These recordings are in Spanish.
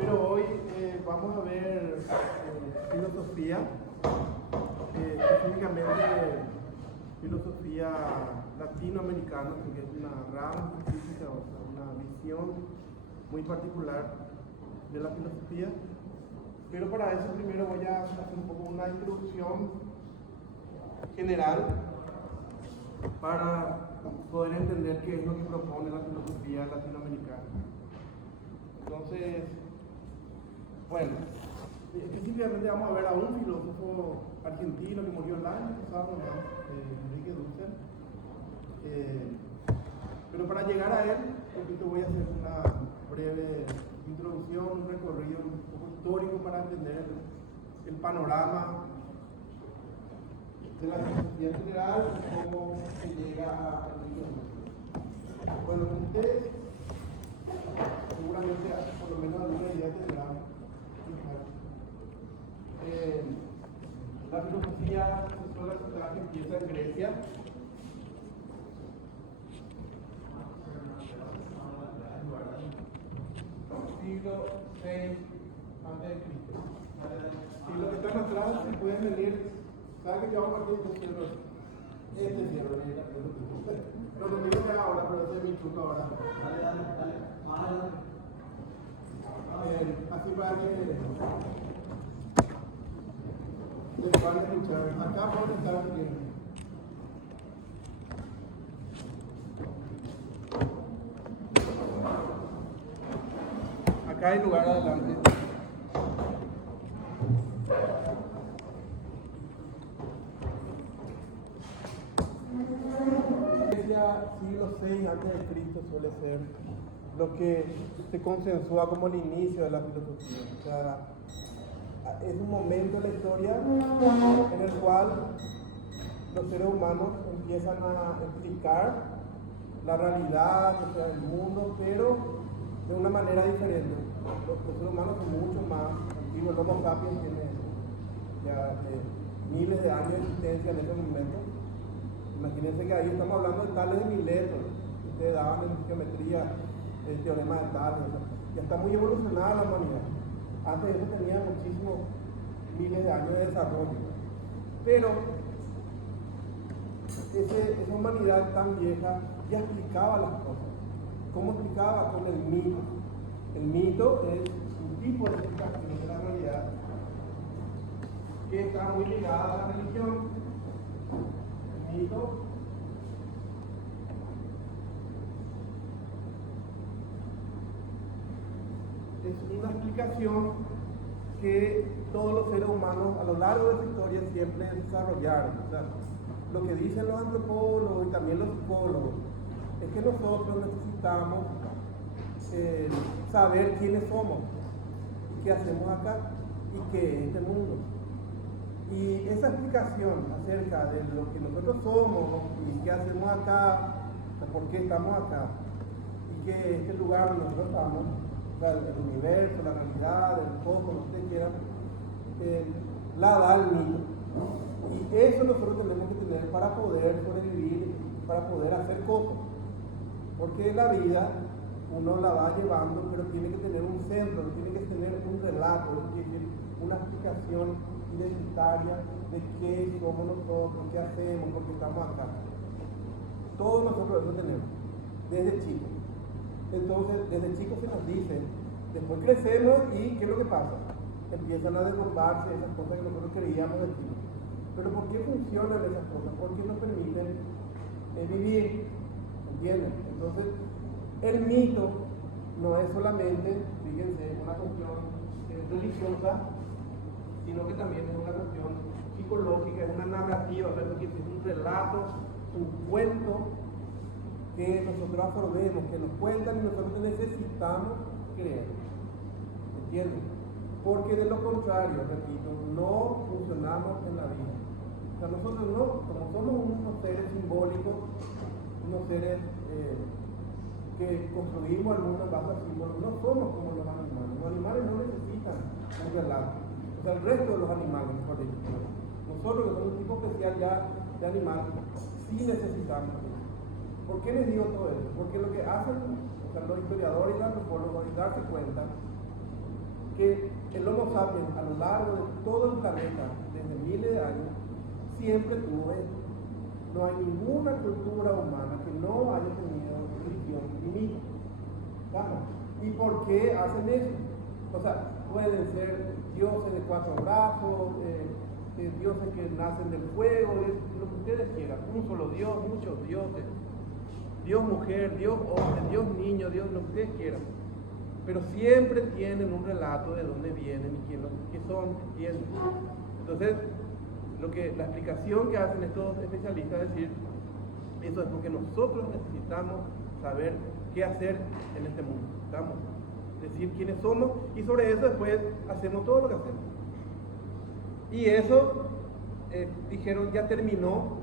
Pero hoy vamos a ver filosofía, específicamente filosofía latinoamericana, que es una rama específica, o sea, una visión muy particular de la filosofía. Pero para eso primero voy a hacer un poco una introducción general para poder entender qué es lo que propone la filosofía latinoamericana. Entonces, bueno, específicamente vamos a ver a un filósofo argentino que murió el año pasado, Enrique Dussel. Pero para llegar a él, te voy a hacer una breve introducción, un recorrido un poco histórico para entender el panorama de la filosofía general y cómo se llega a Enrique Dussel. Bueno, ustedes seguramente por lo menos alguna idea tendrán. La filosofía que empieza en Grecia. Siglo VI a.C. Y los que están atrás se pueden venir. ¿Saben que yo hago aquí este cierro? Este cierro, no lo miro que ahora, pero ese es mi truco ahora. Dale. Así para que les van a escuchar. Acá pueden estar aquí. Acá hay lugar adelante. Siglo VI a.C. suele ser lo que se consensúa como el inicio de la filosofía. O sea, es un momento en la historia en el cual los seres humanos empiezan a explicar la realidad, o sea, el mundo, pero de una manera diferente. Los seres humanos son mucho más antiguos. El Homo sapiens tiene ya miles de años de existencia en ese momento. Imagínense que ahí estamos hablando de Tales de Mileto, que ustedes daban en geometría el teorema de Tales. Ya está muy evolucionada la humanidad. Antes de eso tenía muchísimos miles de años de desarrollo. Pero esa humanidad tan vieja ya explicaba las cosas. ¿Cómo explicaba? Con el mito. El mito es un tipo de explicación de la realidad que está muy ligada a la religión. Mito es una explicación que todos los seres humanos a lo largo de su historia siempre desarrollaron. O sea, lo que dicen los antropólogos y también los psicólogos es que nosotros necesitamos saber quiénes somos y qué hacemos acá y qué es este mundo. Y esa explicación acerca de lo que nosotros somos y qué hacemos acá, por qué estamos acá, y que este lugar donde nosotros estamos, o sea, el universo, la realidad, el cosmos, lo que ustedes quieran, la da el mito. Y eso nosotros tenemos que tener para poder sobrevivir, para poder hacer cosas. Porque la vida uno la va llevando, pero tiene que tener un centro, tiene que tener un relato, es decir, una explicación identitaria de qué somos nosotros, qué hacemos, por qué estamos acá. Todos nosotros eso tenemos, desde chicos. Entonces, desde chicos se nos dice, después crecemos y ¿qué es lo que pasa? Empiezan a desbordarse esas cosas que nosotros creíamos de chicos. Pero ¿por qué funcionan esas cosas? ¿Por qué nos permiten vivir? ¿Entienden? Entonces, el mito no es solamente, fíjense, una cuestión religiosa, sino que también es una cuestión psicológica, es una narrativa, es un relato, un cuento que nosotros absorbemos, que nos cuentan y nosotros necesitamos creer. ¿Entienden? Porque de lo contrario, repito, no funcionamos en la vida. O sea, nosotros no, como somos unos seres simbólicos, unos seres que construimos el mundo en base a símbolos, no somos como los animales. Los animales no necesitan un relato. O sea, el resto de los animales, mejor dicho. Nosotros que somos un tipo especial ya de animal, sí necesitamos. ¿Por qué les digo todo eso? Porque lo que hacen, o sea, los historiadores y los antropólogos es darse cuenta que el Homo sapiens a lo largo de todo el planeta, desde miles de años, siempre tuvo esto. No hay ninguna cultura humana que no haya tenido religión y mito. ¿Vamos? ¿Y por qué hacen eso? O sea, pueden ser dioses de 4 brazos, dioses que nacen del fuego, lo que ustedes quieran, un solo Dios, muchos dioses, Dios mujer, Dios hombre, Dios niño, Dios lo que ustedes quieran. Pero siempre tienen un relato de dónde vienen y qué son, ¿entienden? Entonces, la explicación que hacen estos especialistas es decir, eso es porque nosotros necesitamos saber qué hacer en este mundo. ¿Estamos? Decir quiénes somos y sobre eso después hacemos todo lo que hacemos. Y eso, dijeron, ya terminó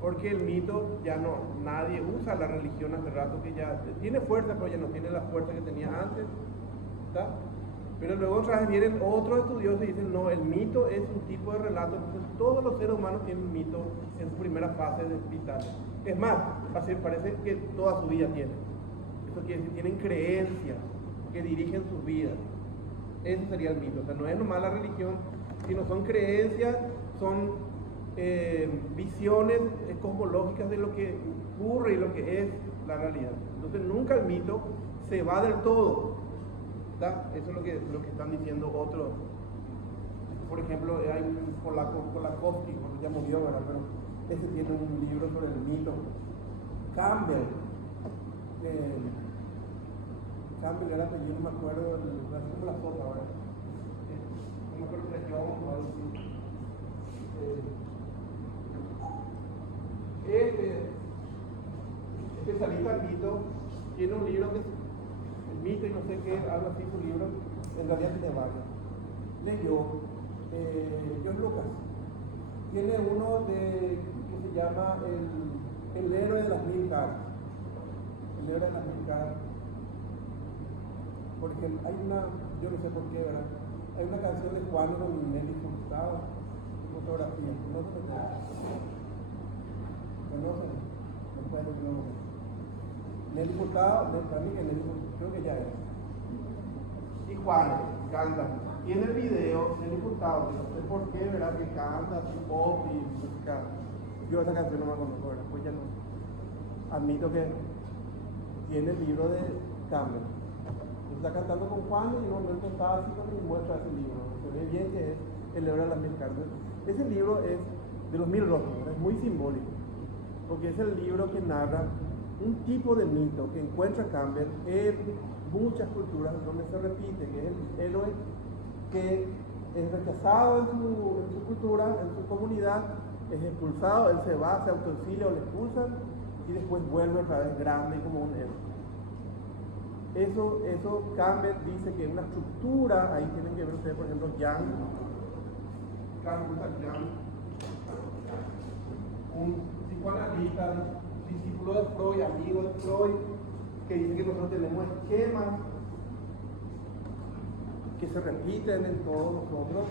porque el mito ya no, nadie usa la religión hace rato, que ya tiene fuerza, pero ya no tiene la fuerza que tenía antes. ¿Está? Pero luego otra vez vienen otros estudiosos y dicen, no, el mito es un tipo de relato, entonces todos los seres humanos tienen mito en su primera fase vital. Es más, parece que toda su vida tienen. Eso quiere decir, tienen creencias que dirigen sus vidas. Eso sería el mito. O sea, no es nomás la religión, sino son creencias, son visiones cosmológicas de lo que ocurre y lo que es la realidad. Entonces nunca el mito se va del todo. ¿Está? Eso es lo que están diciendo otros. Por ejemplo, hay un polaco, Kolakowski, porque ya murió, ¿verdad? Pero ese tiene un libro sobre el mito. Campbell era apellido, no me acuerdo, así como la sopa, ¿verdad? No me acuerdo si era John o algo así. Este especialista en mito tiene un libro que es el mito y no sé qué, algo así, su libro, en realidad tiene varios. Leyó John Lucas. Tiene uno que se llama el héroe de las 1000 caras. El héroe de las 1000 caras. Porque hay una, yo no sé por qué, ¿verdad? Hay una canción de Juan con Nelly Furtado, fotografía, no sé qué. ¿Conocen? No puede ser que no lo conozcan. Nelly Furtado, para mí que Nelly Furtado, creo que ya es. Y Juan canta. Y en el video, Nelly Furtado, no sé por qué, ¿verdad? Que canta así pop y música. Yo esa canción no me conozco, ¿verdad? Pues ya no. Admito que tiene el libro de Campbell. Está cantando con Juan y en un momento está así cuando muestra ese libro. Se ve bien que es el héroe de las 1000 caras. Ese libro es de los 1000 rostros, es muy simbólico, porque es el libro que narra un tipo de mito que encuentra Campbell en muchas culturas donde se repite, que es el héroe que es rechazado en su cultura, en su comunidad, es expulsado, él se va, se autoexilia o le expulsan y después vuelve otra vez grande como un héroe. Eso Campbell dice que una estructura, ahí tienen que ver ustedes, por ejemplo, Carl Gustav Jung, un psicoanalista, discípulo de Freud, amigo de Freud, que dice que nosotros tenemos esquemas que se repiten en todos nosotros.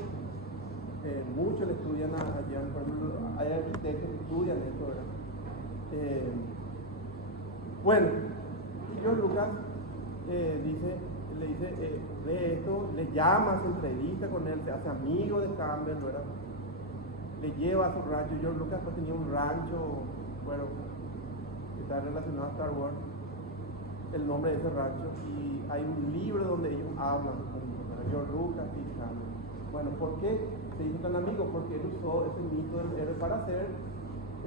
Muchos le estudian a Jung, por ejemplo, hay arquitectos que estudian esto, ¿verdad? Bueno, y John Lucas le dice, ve esto, le llama, se entrevista con él, se hace amigo de Campbell, ¿verdad? Le lleva a su rancho. John Lucas pues tenía un rancho, bueno, que está relacionado a Star Wars, el nombre de ese rancho, y hay un libro donde ellos hablan, John Lucas y Campbell. Bueno, ¿por qué se hizo tan amigo? Porque él usó ese mito del héroe para hacer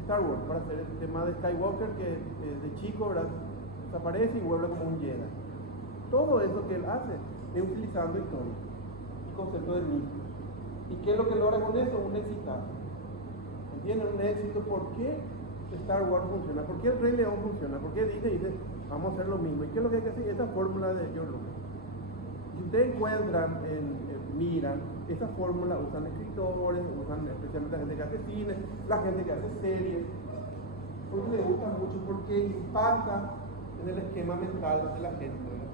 Star Wars, para hacer el tema de Skywalker, que de chico, ¿verdad?, desaparece y vuelve como un Jedi. Todo eso que él hace es utilizando historia y concepto de mito. ¿Y qué es lo que logra con eso? Un exitazo. ¿Entienden? Un éxito. ¿Por qué Star Wars funciona? ¿Por qué el Rey León funciona? ¿Por qué dice, vamos a hacer lo mismo? ¿Y qué es lo que hay que hacer? Esta fórmula de George Lucas. Si ustedes encuentran, miran, esa fórmula usan escritores, usan especialmente la gente que hace cine, la gente que hace series, porque les gusta mucho, porque impacta en el esquema mental de la gente, ¿verdad?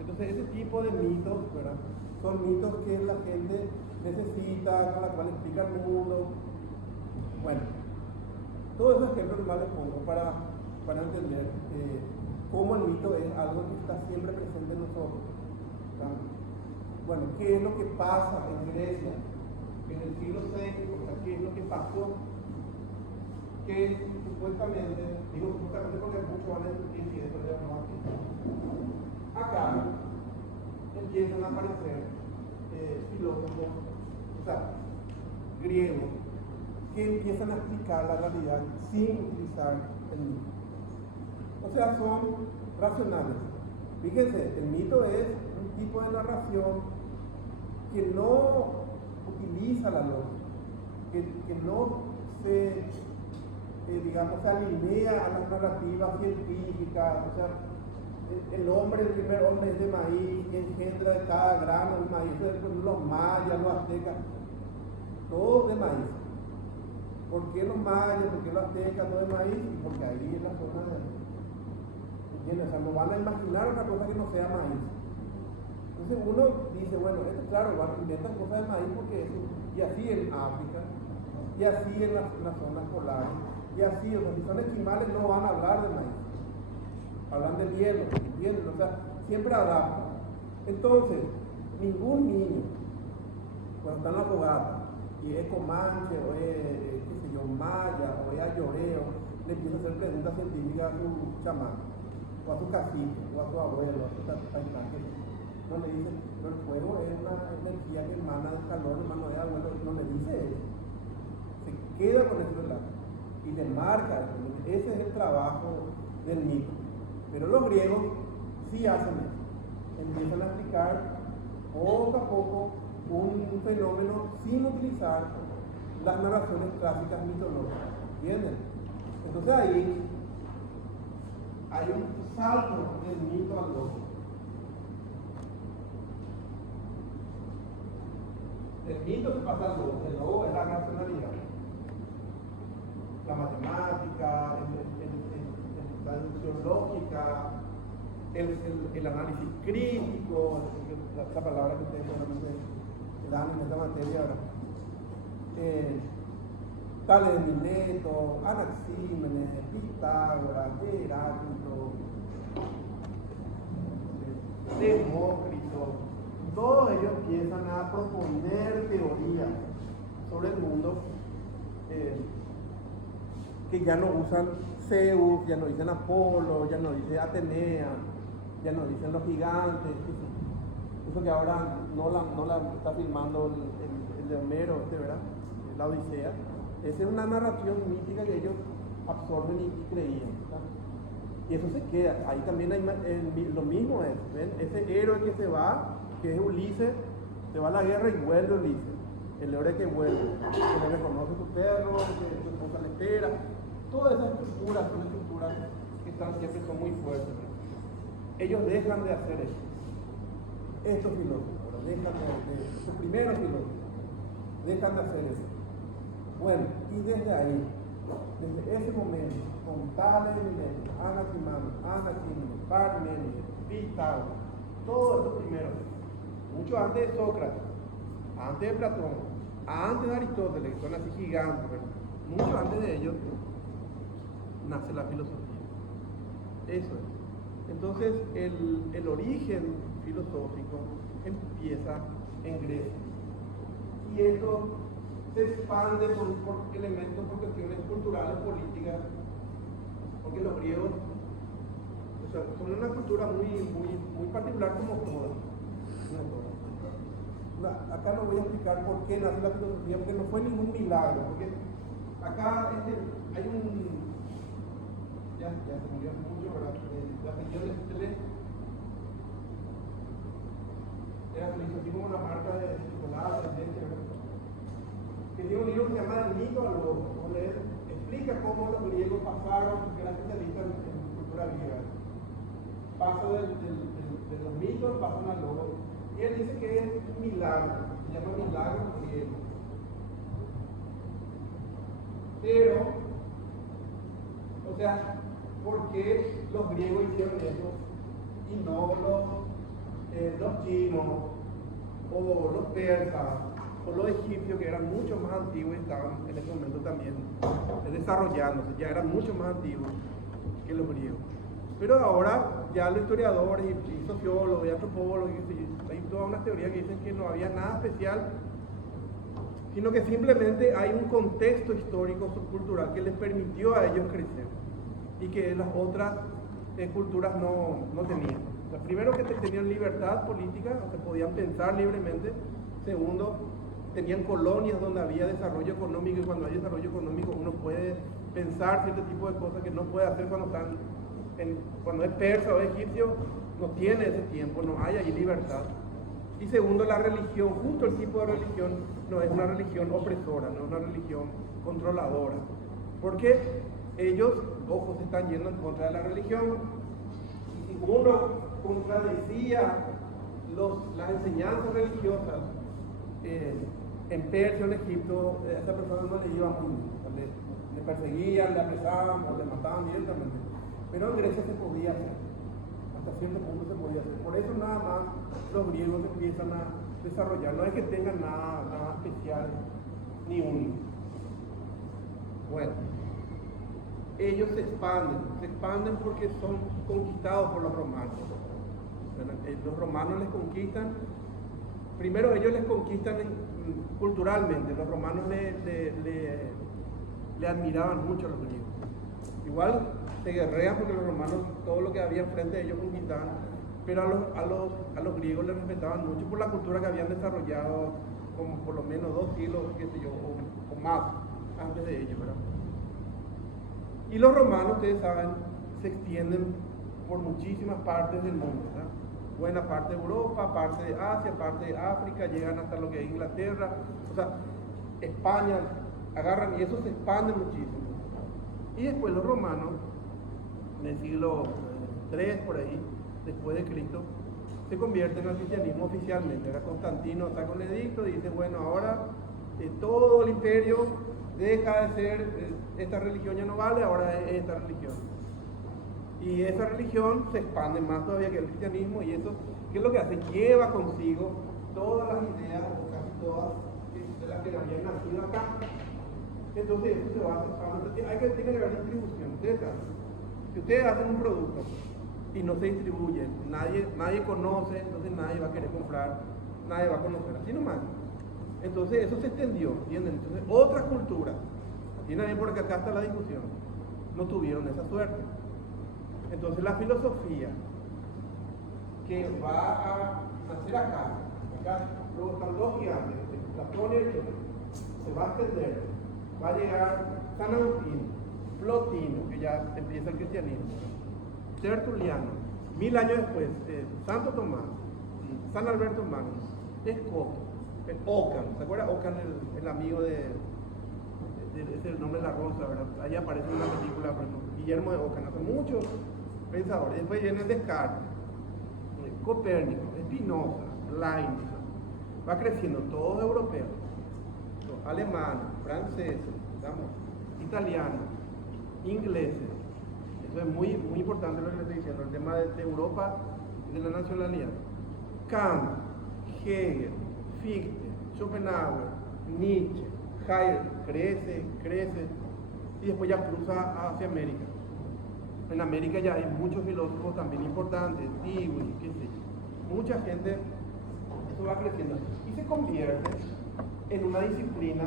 Entonces ese tipo de mitos, ¿verdad?, son mitos que la gente necesita, con la cual explica el mundo. Bueno, todos esos ejemplos nomás les pongo para entender cómo el mito es algo que está siempre presente en nosotros, ¿verdad? Bueno, ¿qué es lo que pasa en Grecia en el siglo VI? O sea, ¿qué es lo que pasó? Que supuestamente, digo supuestamente porque muchos van a discutir si esto es no aquí. Acá empiezan a aparecer filósofos, o sea, griegos, que empiezan a explicar la realidad sin utilizar el mito. O sea, son racionales. Fíjense, el mito es un tipo de narración que no utiliza la lógica, que no se, digamos, se alinea a las narrativas científicas. O sea, el primer hombre es de maíz, que engendra de cada grano de maíz. Los mayas, los aztecas, todos de maíz. ¿Por qué los mayas? ¿Por qué los aztecas no de maíz? Porque ahí es la zona de... ¿Entiendes? O sea, no van a imaginar otra cosa que no sea maíz. Entonces uno dice, bueno, esto claro, inventan cosas de maíz porque eso, y así en África, y así en las zonas polares, y así, o sea, si son esquimales no van a hablar de maíz. Hablan del hielo, ¿entienden? O sea, siempre adaptan. Entonces, ningún niño, cuando está en la fogata, y es comanche, o es, qué sé yo, maya, o es ayoreo, le empieza a hacer preguntas científicas a su chamán, o a su cacique, o a su abuelo, a su paisaje. No le dice, no, el fuego es una energía que emana del calor, hermano de abuelo, no le dice eso. Se queda con ese relato y le marca eso. Ese es el trabajo del mito. Pero los griegos sí hacen eso. Empiezan a explicar poco a poco un fenómeno sin utilizar las narraciones clásicas mitológicas. ¿Entienden? Entonces ahí hay un salto del mito al logo. El mito se pasa al logo. El logo es la racionalidad, la matemática, la deducción lógica, el análisis crítico, esa palabra que ustedes seguramente dan en esta materia ahora. Tales de Mileto, Anaxímenes, Pitágoras, Heráclito, Demócrito, todos ellos empiezan a proponer teorías sobre el mundo que ya no usan Zeus, ya no dicen Apolo, ya no dice Atenea, ya no dicen los gigantes. Eso que ahora no la está filmando el de Homero, ¿verdad? La Odisea. Esa es una narración mítica que ellos absorben y creían, ¿verdad? Y eso se queda. Ahí también hay lo mismo es, ¿ven? Ese héroe que se va, que es Ulises, se va a la guerra y vuelve Ulises. El héroe que vuelve, que le reconoce a su perro, que su esposa le espera. Todas esas estructuras son estructuras que siempre son muy fuertes, ¿verdad? Ellos dejan de hacer eso. Estos filósofos, dejan sus primeros filósofos, dejan de hacer eso. Bueno, y desde ahí, desde ese momento, con Tales de Mileto, Anaxímenes, Parménides, Pitágoras, todos esos primeros, mucho antes de Sócrates, antes de Platón, antes de Aristóteles, que son así gigantes, ¿verdad? Mucho antes de ellos, nace la filosofía. Eso es. Entonces, el origen filosófico empieza en Grecia. Y esto se expande por elementos, por cuestiones culturales, políticas, porque los griegos, o sea, son una cultura muy particular como todas. Acá no voy a explicar por qué nace la filosofía, porque no fue ningún milagro, porque acá hay un... Ya se murió mucho, ¿verdad? La región de Aristóteles era así como una marca de chocolate, de leche, ¿verdad? Que tiene un libro que se llama El mito al logo, donde él explica cómo los griegos pasaron, que era especialista en cultura griega. Paso de los mitos, pasan al logo. Y él dice que es un milagro, se llama milagro griego. Pero, o sea, ¿por qué los griegos hicieron eso y no los chinos o los persas o los egipcios, que eran mucho más antiguos y estaban en ese momento también desarrollándose, ya eran mucho más antiguos que los griegos? Pero ahora ya los historiadores y sociólogos y antropólogos, hay toda una teoría que dicen que no había nada especial, sino que simplemente hay un contexto histórico subcultural que les permitió a ellos crecer y que las otras culturas no tenían. O sea, primero que tenían libertad política, o sea, podían pensar libremente. Segundo, tenían colonias donde había desarrollo económico, y cuando hay desarrollo económico uno puede pensar cierto tipo de cosas que no puede hacer cuando es persa o egipcio, no tiene ese tiempo, no hay ahí libertad. Y segundo, la religión, justo el tipo de religión, no es una religión opresora, no es una religión controladora. Porque ellos, ojo, se están yendo en contra de la religión. Y si uno contradecía las enseñanzas religiosas en Persia o en Egipto, a esa persona no le iba muy bien. Le perseguían, le apresaban o le mataban directamente. Pero en Grecia se podía hacer. Hasta cierto punto se podía hacer. Por eso nada más los griegos empiezan a desarrollar. No es que tengan nada especial ni único. Bueno, ellos se expanden porque son conquistados por los romanos. Los romanos les conquistan, primero ellos les conquistan culturalmente. Los romanos le admiraban mucho a los griegos. Igual se guerrean porque los romanos todo lo que había enfrente de ellos conquistaban, pero a los griegos les respetaban mucho por la cultura que habían desarrollado como por lo menos 2 siglos, qué sé yo, o más antes de ellos, ¿verdad? Y los romanos, ustedes saben, se extienden por muchísimas partes del mundo, ¿verdad? Buena parte de Europa, parte de Asia, parte de África, llegan hasta lo que es Inglaterra, o sea, España, agarran y eso se expande muchísimo. Y después los romanos, en el siglo III por ahí, después de Cristo, se convierten al cristianismo oficialmente. Era Constantino saca un edicto y dice, bueno, ahora todo el imperio deja de ser, esta religión ya no vale, ahora es esta religión. Y esa religión se expande más todavía que el cristianismo, y eso, ¿qué es lo que hace? Lleva consigo todas las ideas, o casi todas, de las que habían nacido acá. Entonces eso se va aceptando. Tiene que haber distribución. Ustedes saben, si ustedes hacen un producto y no se distribuye, nadie conoce, entonces nadie va a querer comprar, nadie va a conocer, así nomás. Entonces eso se extendió, ¿entienden? Entonces otras culturas, tienen bien porque acá está la discusión, no tuvieron esa suerte. Entonces la filosofía que va a nacer acá luego están dos gigantes, Platón y Aristóteles, se va a extender, va a llegar San Agustín, Plotino, que ya empieza el cristianismo, Tertuliano, 1000 años después, Santo Tomás, San Alberto Magno, Escoto, Ockham, ¿se acuerda? Ockham, el amigo ese es el nombre de la rosa, ¿verdad? Ahí aparece en una película, por ejemplo, Guillermo de Ockham, hace muchos pensadores. Después viene Descartes, Copérnico, Spinoza, Leibniz, va creciendo, todos europeos, alemanes, franceses, italianos, ingleses. Eso es muy importante lo que les estoy diciendo, el tema de Europa y de la nacionalidad. Kant, Hegel, Fichte, Schopenhauer, Nietzsche, Heidegger, crece, y después ya cruza hacia América. En América ya hay muchos filósofos también importantes, Dewey, qué sé yo. Mucha gente, eso va creciendo y se convierte en una disciplina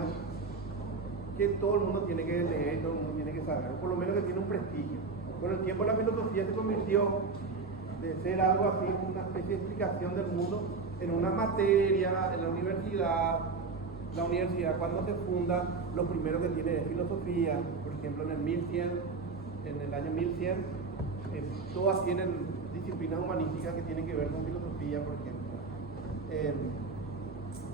que todo el mundo tiene que leer, todo el mundo tiene que saber, o por lo menos que tiene un prestigio. Con el tiempo la filosofía se convirtió de ser algo así, una especie de explicación del mundo, en una materia, en la universidad. La universidad, cuando se funda, lo primero que tiene es filosofía. Por ejemplo, en el año 1100, todas tienen disciplinas humanísticas que tienen que ver con filosofía, por ejemplo.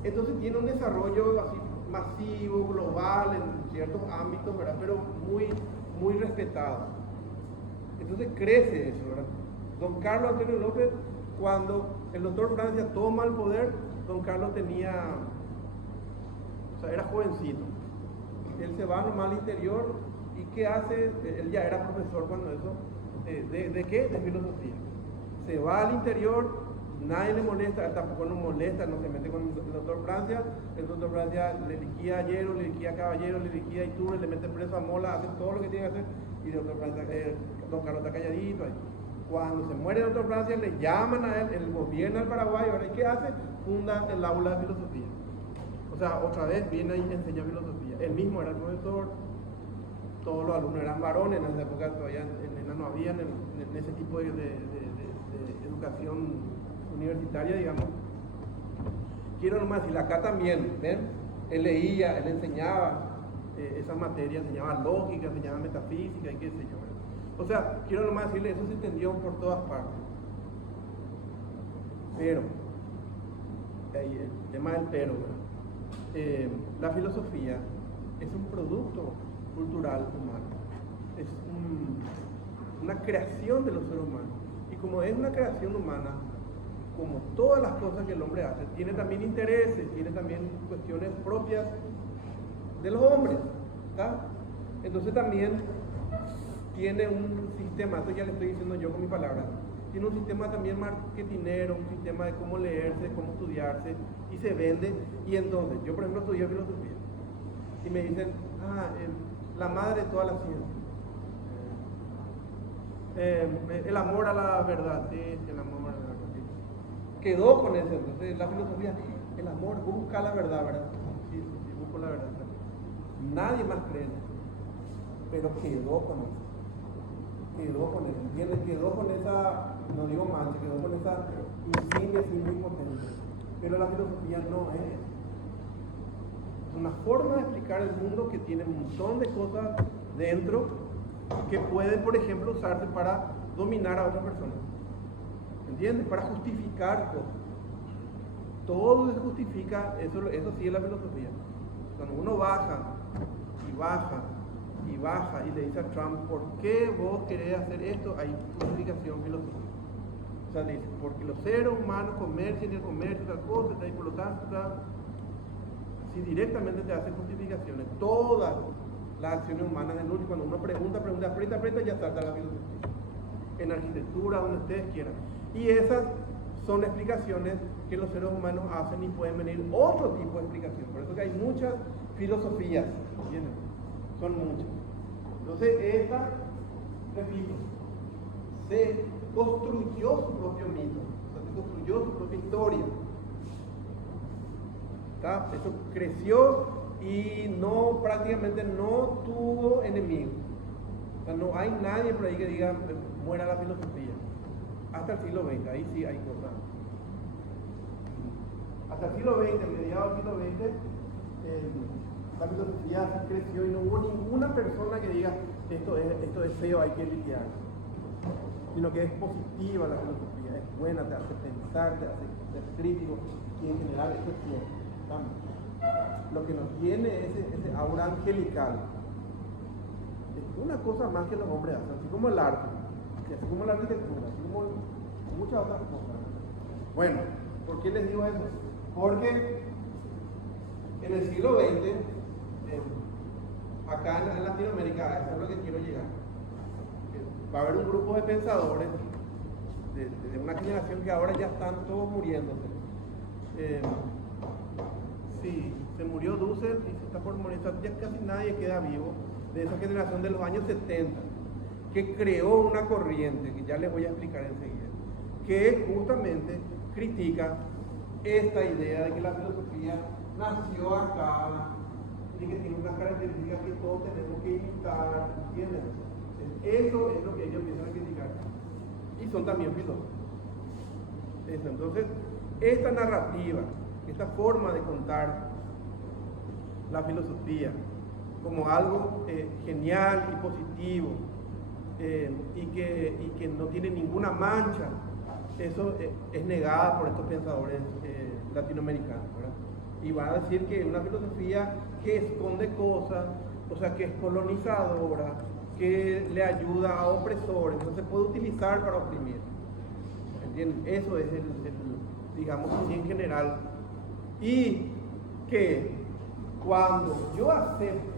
Entonces tiene un desarrollo así masivo, global, en ciertos ámbitos, ¿verdad? Pero muy respetado. Entonces crece eso, ¿verdad? Don Carlos Antonio López, cuando el doctor Francia toma el poder, don Carlos era jovencito. Él se va nomás al interior, y ¿qué hace? Él ya era profesor cuando eso, ¿de qué? De filosofía. Se va al interior, nadie le molesta, él tampoco nos molesta, no se mete con el doctor Francia. El doctor Francia le liquida a Hierro, le liquida a Caballero, le liquida a Iturbe, le mete preso a Mola, hace todo lo que tiene que hacer, y el doctor Francia, don Carlos está calladito ahí. Cuando se muere en Otto Francia, le llaman a él, él gobierna el Paraguay, ¿verdad? ¿Y qué hace? Funda el aula de filosofía. O sea, otra vez viene ahí a enseñar filosofía. Él mismo era el profesor, todos los alumnos eran varones, en esa época todavía no había en ese tipo de educación universitaria, digamos. Quiero nomás decir, acá también, ¿ven? Él leía, él enseñaba esa materia, enseñaba lógica, enseñaba metafísica y qué sé yo. O sea, quiero nomás decirle, eso se entendió por todas partes. Pero, ahí el tema del pero, la filosofía es un producto cultural humano, es una creación de los seres humanos. Y como es una creación humana, como todas las cosas que el hombre hace, tiene también intereses, tiene también cuestiones propias de los hombres, ¿está? Entonces también tiene un sistema, esto ya le estoy diciendo yo con mis palabras, tiene un sistema también marketinero, un sistema de cómo leerse, cómo estudiarse, y se vende. Y entonces, yo por ejemplo estudié filosofía, y me dicen, la madre de toda la ciencia, el amor a la verdad, sí, el amor a la verdad. Quedó con eso, entonces la filosofía, el amor busca la verdad, ¿verdad? Sí, busco la verdad. Nadie más cree en eso, pero quedó con eso, ¿entiendes? Quedó con esa, no digo mancha, quedó con esa insignia muy potente. Pero la filosofía no es una forma de explicar el mundo que tiene un montón de cosas dentro que pueden, por ejemplo, usarse para dominar a otras personas. ¿Entiendes? Para justificar cosas. Todo se justifica, eso sí es la filosofía. Cuando uno baja y le dice a Trump, ¿por qué vos querés hacer esto? Hay justificación filosófica. O sea, le dice, porque los seres humanos comercian y el comercio, tal cosa, y por lo tanto, si directamente te hacen justificaciones, todas las acciones humanas del único, cuando uno pregunta, aprieta, ya salta la filosofía. En arquitectura, donde ustedes quieran. Y esas son explicaciones que los seres humanos hacen y pueden venir otro tipo de explicación. Por eso que hay muchas filosofías, ¿entienden? Son muchas. Entonces, esta, repito, se construyó su propio mito, o sea, se construyó su propia historia. ¿Está? Eso creció y prácticamente no tuvo enemigos. O sea, no hay nadie por ahí que diga, muera la filosofía. Hasta el siglo XX, ahí sí hay cosas. Hasta el siglo XX, mediados del siglo XX, la filosofía creció y no hubo ninguna persona que diga, esto es feo, hay que lidiar. Sino que es positiva la filosofía, es buena, te hace pensar, te hace ser crítico, y en general eso es cierto. Lo que nos tiene es ese aura angelical. Es una cosa más que los hombres hacen, así como el arte, y así como la arquitectura, así como muchas otras cosas. Bueno, ¿por qué les digo eso? Porque en el siglo XX, acá en Latinoamérica, eso es lo que quiero llegar. Va a haber un grupo de pensadores de una generación que ahora ya están todos muriéndose. Sí, se murió Dussel y se está por morir, ya casi nadie queda vivo de esa generación de los años 70, que creó una corriente, que ya les voy a explicar enseguida, que justamente critica esta idea de que la filosofía nació acá y que tiene unas características que todos tenemos que imitar, ¿entienden? Eso es lo que ellos empiezan a criticar. Y son también filósofos. Entonces, esta narrativa, esta forma de contar la filosofía como algo genial y positivo y que no tiene ninguna mancha, eso es negada por estos pensadores latinoamericanos, ¿verdad? Y va a decir que es una filosofía que esconde cosas, o sea, que es colonizadora, que le ayuda a opresores, no se puede utilizar para oprimir. ¿Entienden? Eso es digamos así en general. Y que cuando yo acepto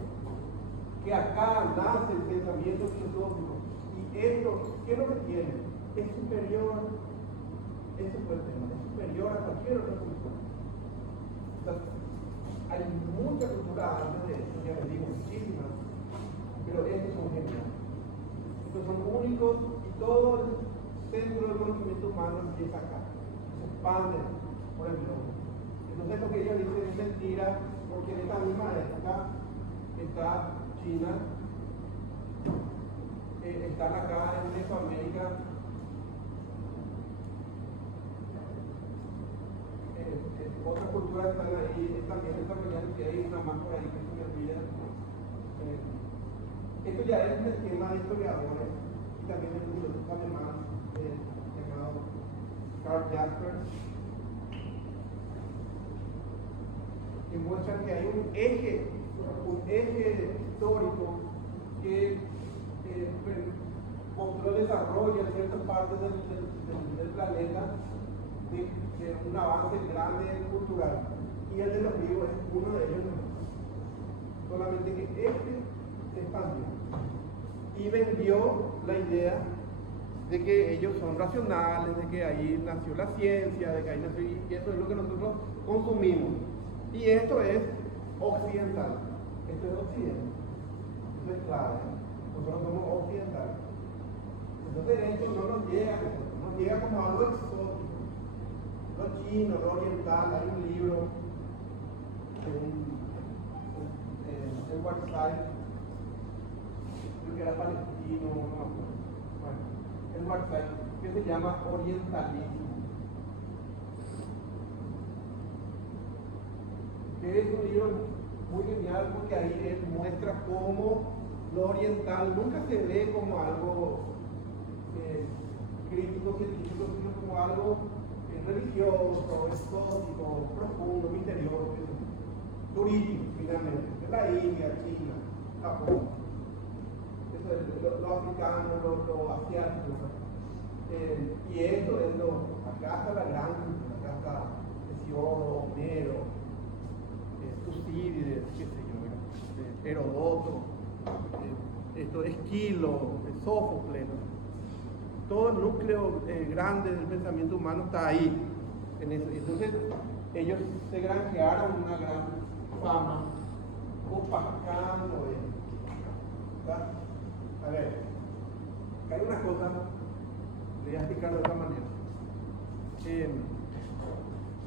que acá nace el pensamiento filosófico y esto, ¿qué es lo que tiene? Es superior, ese fue el tema, es superior a cualquier otra cultura. O sea, hay mucha cultura antes de eso, ya les digo, muchísimas, pero estos son geniales. Estos son únicos y todos centro del conocimiento humano empieza acá, se expande por el globo. Entonces lo que ellos dicen es mentira, porque en esta misma época está China, están acá en Mesoamérica, otras culturas están ahí, también desarrollando, que hay una más por ahí que se me olvida. Esto ya es un esquema de historiadores y también de un filósofo alemán llamado Karl Jaspers, que muestran que hay un eje histórico que mostró el desarrollo en ciertas partes del planeta de un avance grande cultural, y el de los griegos es uno de ellos, solamente que se expandió y vendió la idea de que ellos son racionales, de que ahí nació la ciencia, de que ahí nació, y eso es lo que nosotros consumimos, y esto es occidental, esto es occidente, esto es clave, nosotros somos occidentales. Entonces esto no nos llega como algo exótico, lo chino, lo oriental. Hay un libro en Website, creo que era palestino, no me acuerdo. Bueno, en Website, que se llama Orientalismo, que es un libro muy genial porque ahí él muestra cómo lo oriental nunca se ve como algo crítico, científico, sino como algo religioso, exótico, profundo, misterioso, turístico, finalmente. Es la India, China, Japón, eso es lo africano, lo asiático. Y esto es acá está la gran cultura, acá está Hesíodo, Homero, Tucídides, qué sé yo, Herodoto, Esquilo, Sófocles. Todo el núcleo grande del pensamiento humano está ahí. Entonces, ellos se granjearon una gran fama, opacando ¿verdad? A ver, hay una cosa, le voy a explicar de otra manera.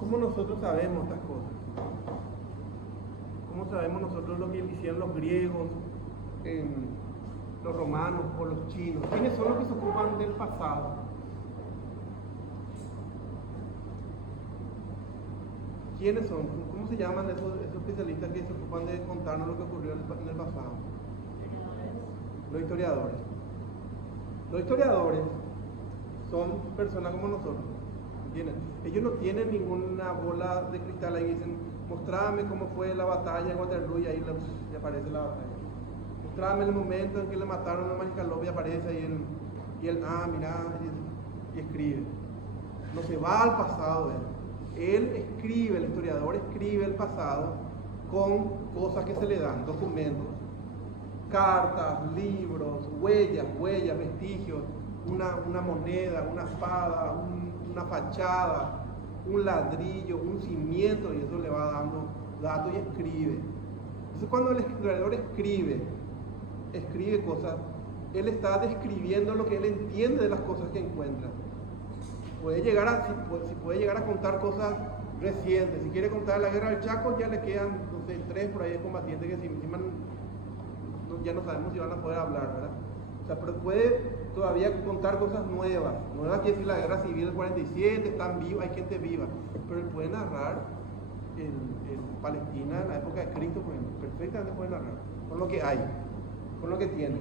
¿Cómo nosotros sabemos estas cosas? ¿Cómo sabemos nosotros lo que hicieron los griegos, los romanos o los chinos? ¿Quiénes son los que se ocupan del pasado? ¿Quiénes son? ¿Cómo se llaman esos especialistas que se ocupan de contarnos lo que ocurrió en el pasado? Los historiadores. Los historiadores son personas como nosotros, ¿entienden? Ellos no tienen ninguna bola de cristal ahí y dicen, mostrame cómo fue la batalla en Waterloo, y ahí le aparece la batalla. Mostrame el momento en que le mataron a Manicalov, y aparece ahí y él mirá, y escribe. No se va al pasado él escribe, el historiador escribe el pasado con cosas que se le dan, documentos, cartas, libros, huellas, vestigios, una moneda, una espada, una fachada, un ladrillo, un cimiento, y eso le va dando datos y escribe. Entonces cuando el historiador escribe cosas, él está describiendo lo que él entiende de las cosas que encuentra. Puede llegar a contar cosas recientes. Si quiere contar la guerra del Chaco, ya le quedan, no sé, 3 por ahí de combatientes que encima ya no sabemos si van a poder hablar, ¿verdad? O sea, pero puede todavía contar cosas nuevas quiere decir la guerra civil del 47, están vivos, hay gente viva, pero él puede narrar en Palestina en la época de Cristo, por ejemplo, perfectamente puede narrar, con lo que hay, con lo que tiene.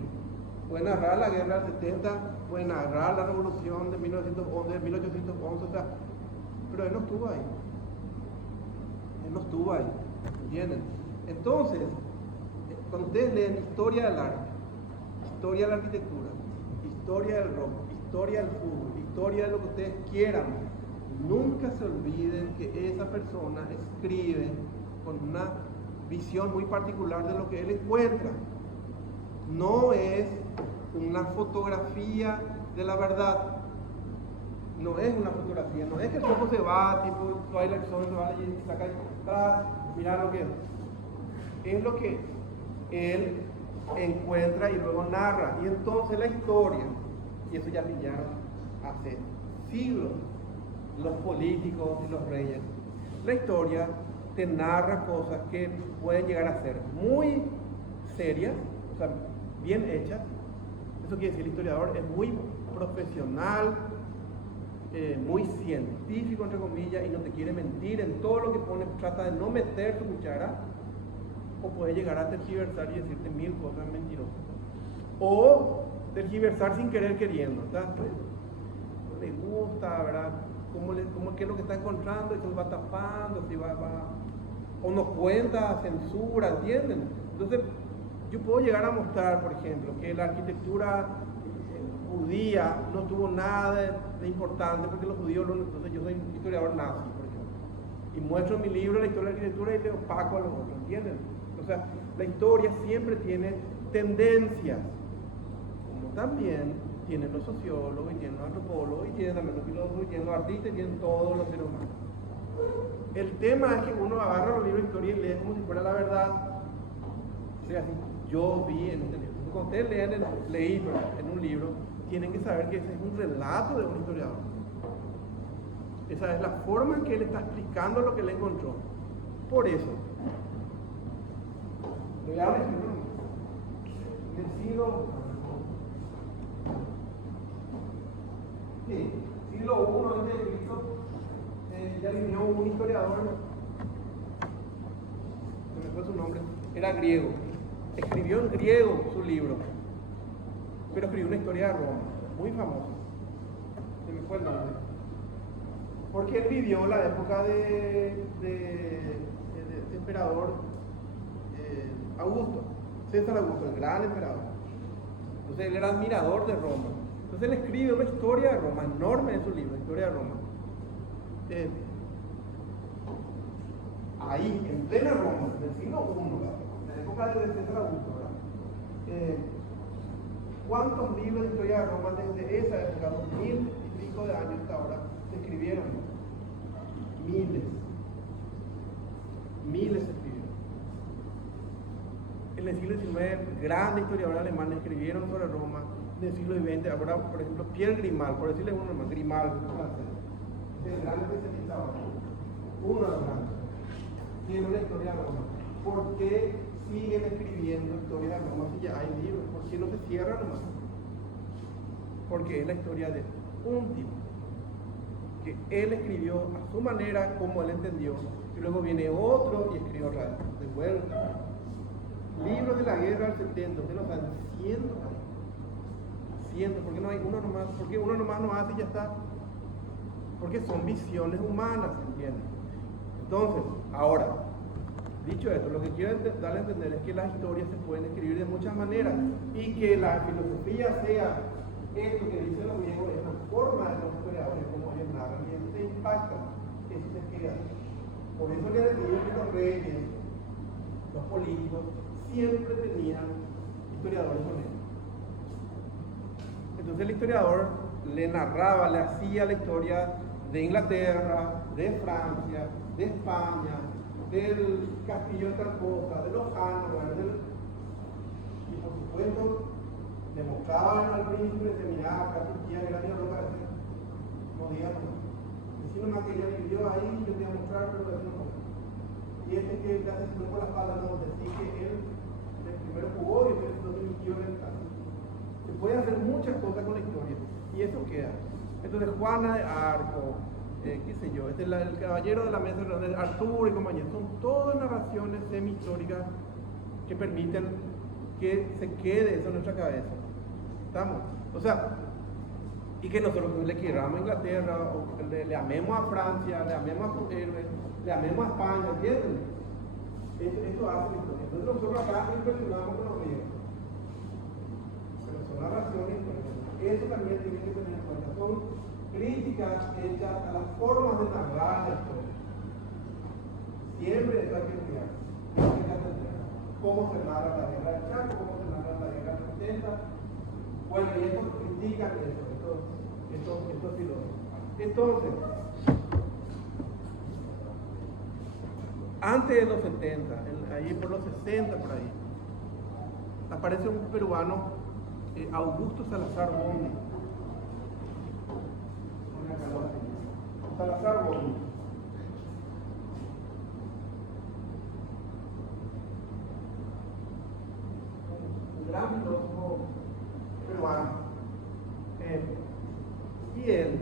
Puede narrar la guerra del 70, puede narrar la revolución de 1811, o sea, pero él no estuvo ahí, ¿entienden? Entonces, cuando ustedes leen historia del arte, historia de la arquitectura, historia del rock, historia del fútbol, historia de lo que ustedes quieran, nunca se olviden que esa persona escribe con una visión muy particular de lo que él encuentra. No es una fotografía de la verdad. No es una fotografía, no es que el tipo se va, tipo Twilight Zone, se va y saca atrás, mira lo que es lo que él encuentra y luego narra. Y entonces la historia, y eso ya pillaron, hace siglos los políticos y los reyes. La historia te narra cosas que pueden llegar a ser muy serias, o sea, bien hechas. Eso quiere decir, el historiador es muy profesional, muy científico, entre comillas, y no te quiere mentir en todo lo que pone, trata de no meter tu cuchara, o puede llegar a tergiversar y decirte mil cosas mentirosas. O tergiversar sin querer queriendo, ¿verdad? Pues, no le gusta, ¿verdad? ¿Qué es lo que está encontrando? Y se va tapando, o no cuenta, censura, ¿entienden? Entonces, yo puedo llegar a mostrar, por ejemplo, que la arquitectura judía no tuvo nada de importante porque los judíos, entonces yo soy un historiador nazi, por ejemplo, y muestro en mi libro la historia de la arquitectura y le opaco a los otros, ¿entienden? O sea, la historia siempre tiene tendencias, como también tienen los sociólogos, y tienen los antropólogos, y tienen también los filósofos, y tienen los artistas, y tienen todos los seres humanos. El tema es que uno agarra los libros de historia y lee como si fuera la verdad. O sea, así, yo vi en este libro. Cuando ustedes leí en un libro, tienen que saber que ese es un relato de un historiador. Esa es la forma en que él está explicando lo que él encontró. Por eso, le voy a dar un ejemplo. En el siglo I antes de Cristo, ya vivió un historiador, se me fue su nombre, era griego. Escribió en griego su libro, pero escribió una historia de Roma, muy famosa. Se me fue el nombre. Porque él vivió la época de emperador Augusto, César Augusto, el gran emperador. Entonces él era admirador de Roma. Entonces él escribe una historia de Roma, enorme en su libro, Historia de Roma. Ahí, en plena Roma, en el siglo I, en la época de César Augusto, ¿verdad? ¿Cuántos libros de historia de Roma desde esa época, 2000 y pico de años hasta ahora, se escribieron? Miles se escribieron. En el siglo XIX, grandes historiadores alemanes escribieron sobre Roma. En el siglo XX, ahora, por ejemplo, Pierre Grimal, por decirle uno nomás, Grimal, el gran especialista ahora, uno de los grandes, tiene una historia de Roma. ¿Por qué siguen escribiendo historias de Roma si ya hay libros? ¿Por qué no se cierran nomás? Porque es la historia de un tipo que él escribió a su manera, como él entendió, y luego viene otro y escribe otra vez, de vuelta. Libros de la guerra al 70, ustedes lo saben, cientos, porque no hay uno nomás, porque uno nomás no hace y ya está, porque son visiones humanas, ¿entienden? Entonces, ahora, dicho esto, lo que quiero darle a entender es que las historias se pueden escribir de muchas maneras y que la filosofía sea esto que dicen los griegos, es una forma de los historiadores, como ellos narran, y eso se impacta, eso se queda. Por eso les digo que los reyes, los políticos, siempre tenían historiadores con ellos. Entonces el historiador le narraba, le hacía la historia de Inglaterra, de Francia, de España, del castillo de tal cosa, de los Hanover, y por supuesto demostraban al príncipe, se miraba acá Turquía, que era mi Europa, no digas no. Si no más que ella vivió ahí, yo te voy a mostrar, pero eso no. Y este que le asesinó por la espalda, no, decir que él primero jugó y después se mintió en el caso. Se puede hacer muchas cosas con la historia, y eso queda. Entonces Juana de Arco, qué sé yo, el caballero de la mesa, Arturo y compañía, son todas narraciones semi-históricas que permiten que se quede eso en nuestra cabeza. ¿Estamos? O sea, y que nosotros le queramos a Inglaterra, o le amemos a Francia, le amemos a sus héroes, le amemos a España, ¿entienden? Esto hace la historia. Entonces nosotros acá impresionamos con los griegos. Pero son narraciones históricas. Eso también tiene que tener en cuenta. Son críticas hechas a las formas de narrar la historia. Siempre eso hay que cuidar. Cómo se narra la guerra del Chaco, cómo se narra la guerra del 70. Bueno, y estos critican estos filósofos. Entonces, antes de los 70, ahí por los 60 por ahí, aparece un peruano, Augusto Salazar Bondi. acá lo tengo. Salazar Borni. Un gran filósofo peruano. Y él,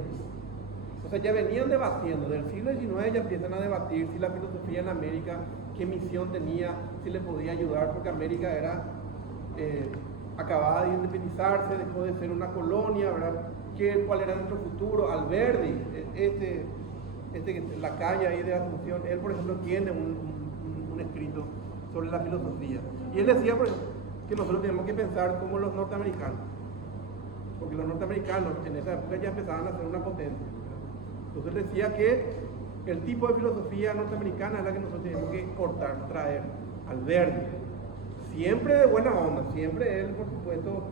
o sea, ya venían debatiendo, del siglo XIX ya empiezan a debatir si la filosofía en América, qué misión tenía, si le podía ayudar, porque América era, acababa de independizarse, dejó de ser una colonia, ¿verdad? ¿Cuál era nuestro futuro? Alberdi, la calle ahí de Asunción, él por ejemplo tiene un escrito sobre la filosofía. Y él decía, por ejemplo, que nosotros tenemos que pensar como los norteamericanos, porque los norteamericanos en esa época ya empezaban a ser una potencia. Entonces decía que el tipo de filosofía norteamericana es la que nosotros tenemos que cortar, traer al verde. Siempre de buena onda, siempre él, por supuesto,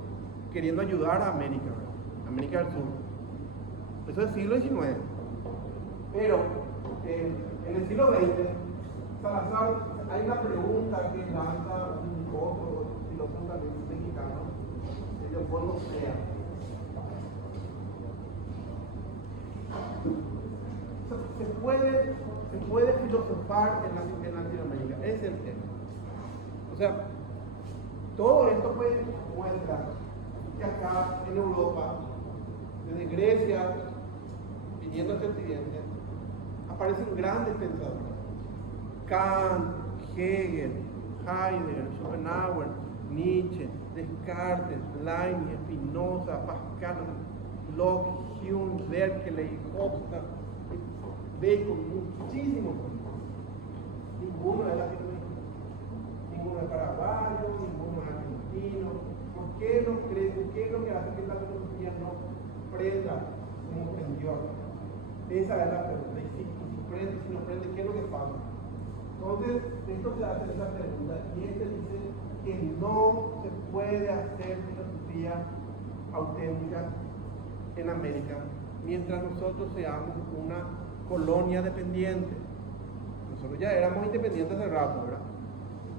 queriendo ayudar a América, ¿verdad? América del Sur. Eso es el siglo XIX. Pero en el siglo XX, Salazar, hay una pregunta que lanza un otro filósofo también mexicano, Leopoldo Sea. Se puede filosofar en Latinoamérica, ese es el tema. O sea, todo esto pues muestra que acá en Europa, desde Grecia, viniendo hacia Occidente, aparecen grandes pensadores. Kant, Hegel, Heidegger, Schopenhauer, Nietzsche, Descartes, Leibniz, Spinoza, Pascal, Locke, Hume, Berkeley, Hobbes, Bacon, muchísimos. Ninguno es latinoamericano, ninguno es paraguayo, ninguno es argentino. ¿Por qué no creen? ¿Qué es lo que hace que la filosofía no prenda como prendió? Esa es la pregunta. Y si prende, si no prende, ¿qué es lo que pasa? Entonces, esto se hace esa pregunta y este dice que no se puede hacer filosofía auténtica en América mientras nosotros seamos una colonia dependiente. Nosotros ya éramos independientes hace rato, ¿verdad?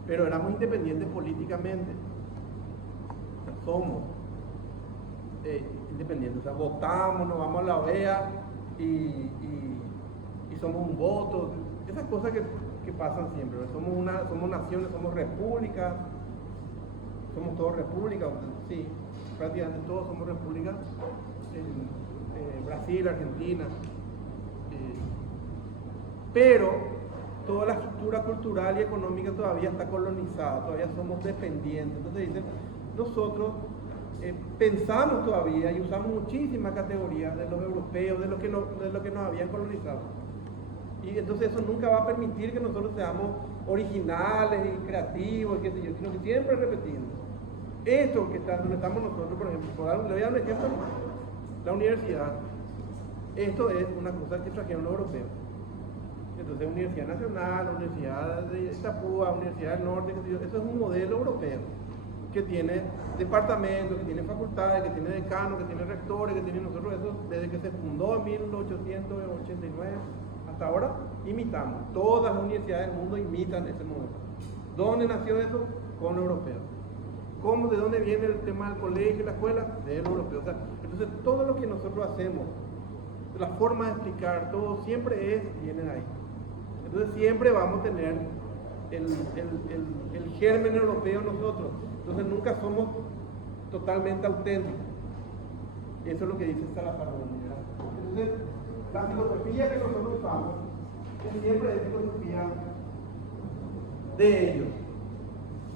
Pero éramos independientes políticamente. O sea, somos independientes. O sea, votamos, nos vamos a la OEA y somos un voto. Esas cosas que pasan siempre, ¿verdad? Somos naciones, somos repúblicas. Somos todos repúblicas, sí, prácticamente todos somos repúblicas. Brasil, Argentina. Pero toda la estructura cultural y económica todavía está colonizada, todavía somos dependientes. Entonces dicen, nosotros pensamos todavía y usamos muchísimas categorías de los europeos, de lo que nos habían colonizado. Y entonces eso nunca va a permitir que nosotros seamos originales y creativos, qué sé yo, sino que siempre repetimos. Esto donde estamos nosotros, por ejemplo, le voy a dar un ejemplo, la universidad. Esto es una cosa que trajeron los europeos. Entonces, Universidad Nacional, Universidad de Itapúa, Universidad del Norte, eso es un modelo europeo que tiene departamentos, que tiene facultades, que tiene decanos, que tiene rectores, que tiene nosotros eso desde que se fundó en 1889 hasta ahora, imitamos. Todas las universidades del mundo imitan ese modelo. ¿Dónde nació eso? Con los europeos. ¿Cómo? ¿De dónde viene el tema del colegio y la escuela? De los europeos. O sea, entonces, todo lo que nosotros hacemos, la forma de explicar, todo siempre viene de ahí. Entonces siempre vamos a tener el germen europeo nosotros. Entonces nunca somos totalmente auténticos. Eso es lo que dice Salazar. Entonces, la filosofía que nosotros usamos es siempre filosofía de ellos,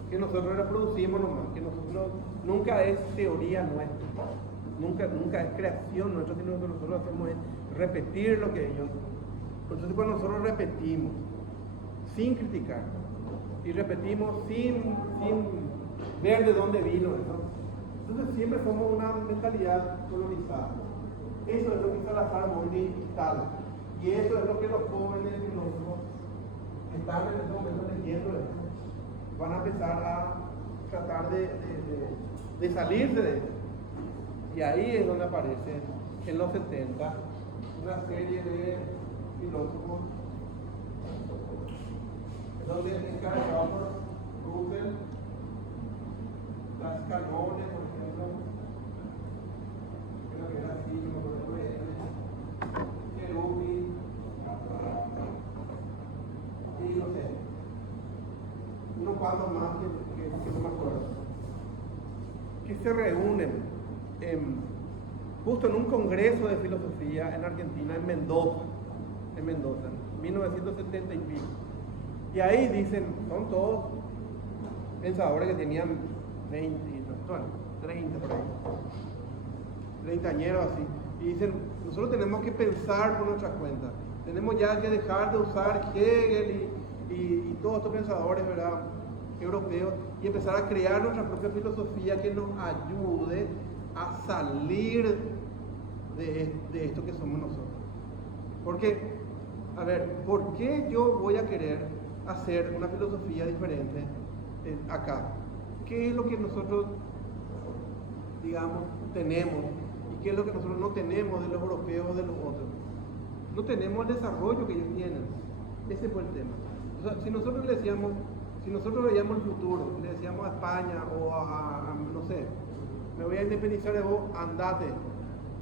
que nosotros reproducimos nomás, que nosotros nunca es teoría nuestra, nunca es creación nuestra, sino que nosotros hacemos es repetir lo que ellos. Entonces cuando nosotros repetimos sin criticar y repetimos sin ver de dónde vino eso, entonces siempre somos una mentalidad colonizada. Eso es lo que Salazar Borni instala, y eso es lo que los jóvenes filósofos que están en este momento leyendo esto van a empezar a tratar de salirse de eso. Y ahí es donde aparece en los 70 una serie de filósofos donde encargados por Russell, las Carbone, por ejemplo, creo que era así, no me acuerdo de él, Cherubim, y no sé, unos cuantos más que no me acuerdo, que se reúnen justo en un congreso de filosofía en Argentina, en Mendoza, en 1970 y pico. Y ahí dicen, son todos pensadores que tenían 20, bueno, 30 por ahí, 30 añeros así. Y dicen, nosotros tenemos que pensar por nuestra cuenta. Tenemos ya que dejar de usar Hegel y todos estos pensadores, ¿verdad?, europeos, y empezar a crear nuestra propia filosofía que nos ayude a salir de esto que somos nosotros. Porque, a ver, ¿por qué yo voy a querer hacer una filosofía diferente acá? ¿Qué es lo que nosotros, digamos, tenemos? ¿Y qué es lo que nosotros no tenemos de los europeos o de los otros? No tenemos el desarrollo que ellos tienen. Ese fue el tema. O sea, si nosotros veíamos el futuro, le decíamos a España o a no sé, me voy a independizar de vos, andate.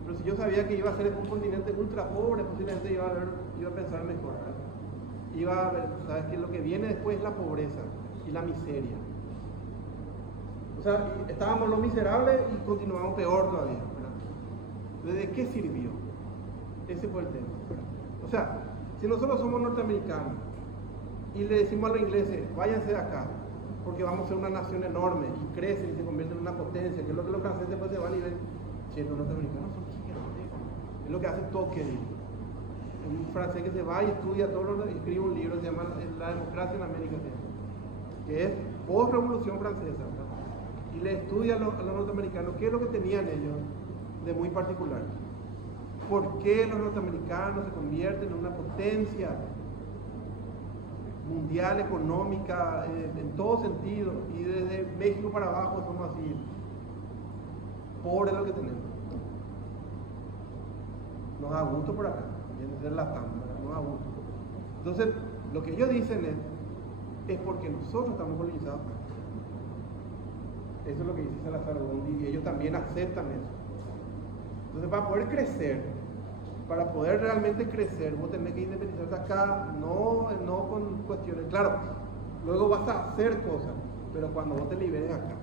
Pero si yo sabía que iba a ser un continente ultra pobre, posiblemente iba a pensar mejor. Iba a ver, ¿sabes qué? Lo que viene después es la pobreza y la miseria. O sea, estábamos los miserables y continuamos peor todavía, ¿verdad? ¿De qué sirvió? Ese fue el tema. O sea, si nosotros somos norteamericanos y le decimos a los ingleses, váyanse de acá, porque vamos a ser una nación enorme, y crecen y se convierten en una potencia, que es lo que los franceses después se van y ven, che, los norteamericanos son gigantes. Es lo que hace Tocqueville, un francés que se va y estudia todo lo, escribe un libro que se llama La democracia en América, que es post-revolución francesa, ¿verdad? Y le estudia a los norteamericanos qué es lo que tenían ellos de muy particular. ¿Por qué los norteamericanos se convierten en una potencia mundial, económica, en todo sentido? Y desde México para abajo somos así. Pobre lo que tenemos. Nos da gusto por acá. Desde la tanda, nos da gusto. Entonces, lo que ellos dicen es porque nosotros estamos colonizados. Eso es lo que dice Salazar Gondi, y ellos también aceptan eso. Entonces, para poder crecer, para poder realmente crecer, vos tenés que independizarte acá, no con cuestiones. Claro, luego vas a hacer cosas, pero cuando vos te liberes acá,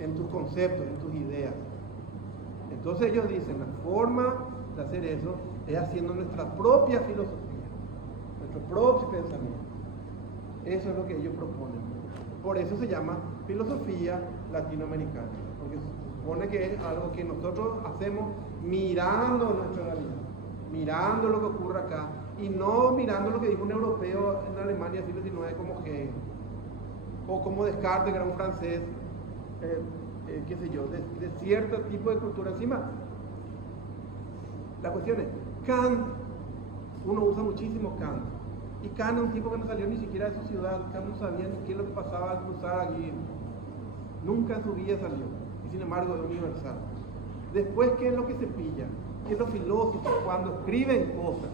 en tus conceptos, en tus ideas. Entonces ellos dicen, la forma de hacer eso es haciendo nuestra propia filosofía, nuestro propio pensamiento. Eso es lo que ellos proponen. Por eso se llama filosofía latinoamericana, porque se supone que es algo que nosotros hacemos mirando nuestra realidad, mirando lo que ocurre acá, y no mirando lo que dijo un europeo en Alemania siglo XIX como Hegel, o como Descartes, que era un francés, qué sé yo, de cierto tipo de cultura. Encima, la cuestión es, Kant, uno usa muchísimo Kant, y Kant es un tipo que no salió ni siquiera de su ciudad. Kant no sabía ni qué es lo que pasaba al cruzar aquí, nunca en su vida salió, y sin embargo es universal. Después, ¿qué es lo que se pilla? ¿Qué es los filósofos cuando escriben cosas?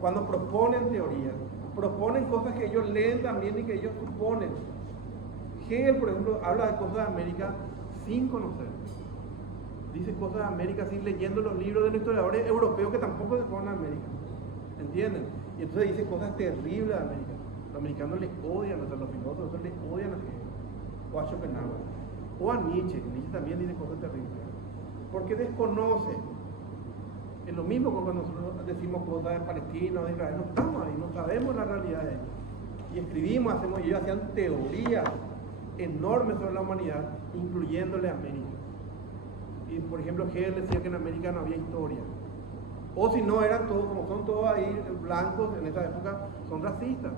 Cuando proponen teorías, proponen cosas que ellos leen también y que ellos suponen. Hegel, por ejemplo, habla de cosas de América sin conocer. Dice cosas de América sin leyendo los libros de los historiadores europeos que tampoco se fueron a América. ¿Entienden? Y entonces dice cosas terribles de América. Los americanos les odian, o sea, los filósofos les odian a Hegel, o a Schopenhauer, o a Nietzsche. Nietzsche también dice cosas terribles. Porque desconoce. Es lo mismo que cuando nosotros decimos cosas de Palestina o de Israel, no estamos ahí, no sabemos la realidad de ellos. Y escribimos, hacemos, y ellos hacían teorías enormes sobre la humanidad, incluyéndole a América. Y por ejemplo, Hegel decía que en América no había historia. O si no, eran todos, como son todos ahí blancos en esa época, son racistas.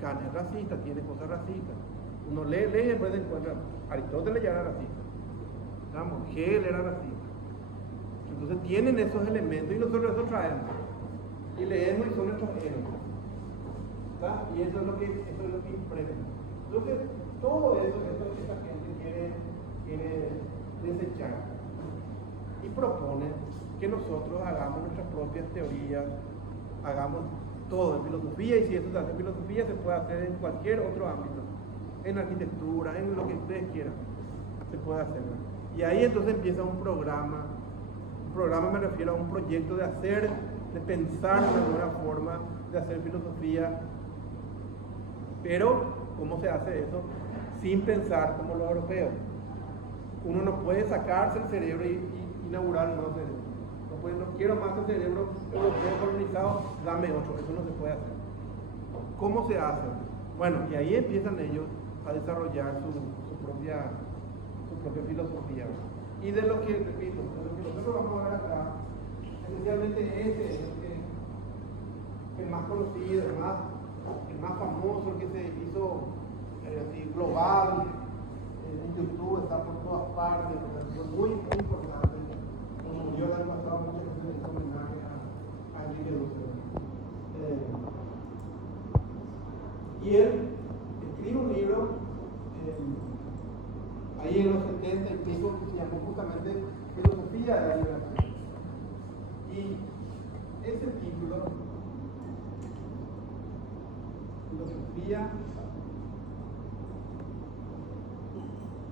Kant es racista, tiene cosas racistas. Uno lee y después encuentra, Aristóteles ya era racista. Vamos, Hegel era racista. Entonces tienen esos elementos y nosotros eso traemos. Y leemos y son nuestros héroes. ¿Está? Y eso es lo que impresa. Entonces, todo eso esa gente quiere desechar. Y propone que nosotros hagamos nuestras propias teorías, hagamos todo en filosofía, y si eso se hace en filosofía, se puede hacer en cualquier otro ámbito, en arquitectura, en lo que ustedes quieran, se puede hacer. Y ahí entonces empieza un programa programa me refiero a un proyecto de hacer, de pensar de una nueva forma de hacer filosofía. Pero, ¿cómo se hace eso? Sin pensar como los europeos. Uno no puede sacarse el cerebro y inaugurar un nuevo cerebro. No quiero más el cerebro europeo colonizado, dame otro. Eso no se puede hacer. ¿Cómo se hace? Bueno, y ahí empiezan ellos a desarrollar su propia filosofía. Y de lo que, repito, de lo que nosotros vamos a ver acá, especialmente este es el más conocido, el más famoso, el que se hizo así, global, en YouTube, está por todas partes, es muy importante. Como yo el año pasado muchas veces le hice homenaje a Enrique Dussel. Y él escribe un libro ahí en los 70 y pico que se llamó justamente Filosofía de la Liberación. Y ese título, Filosofía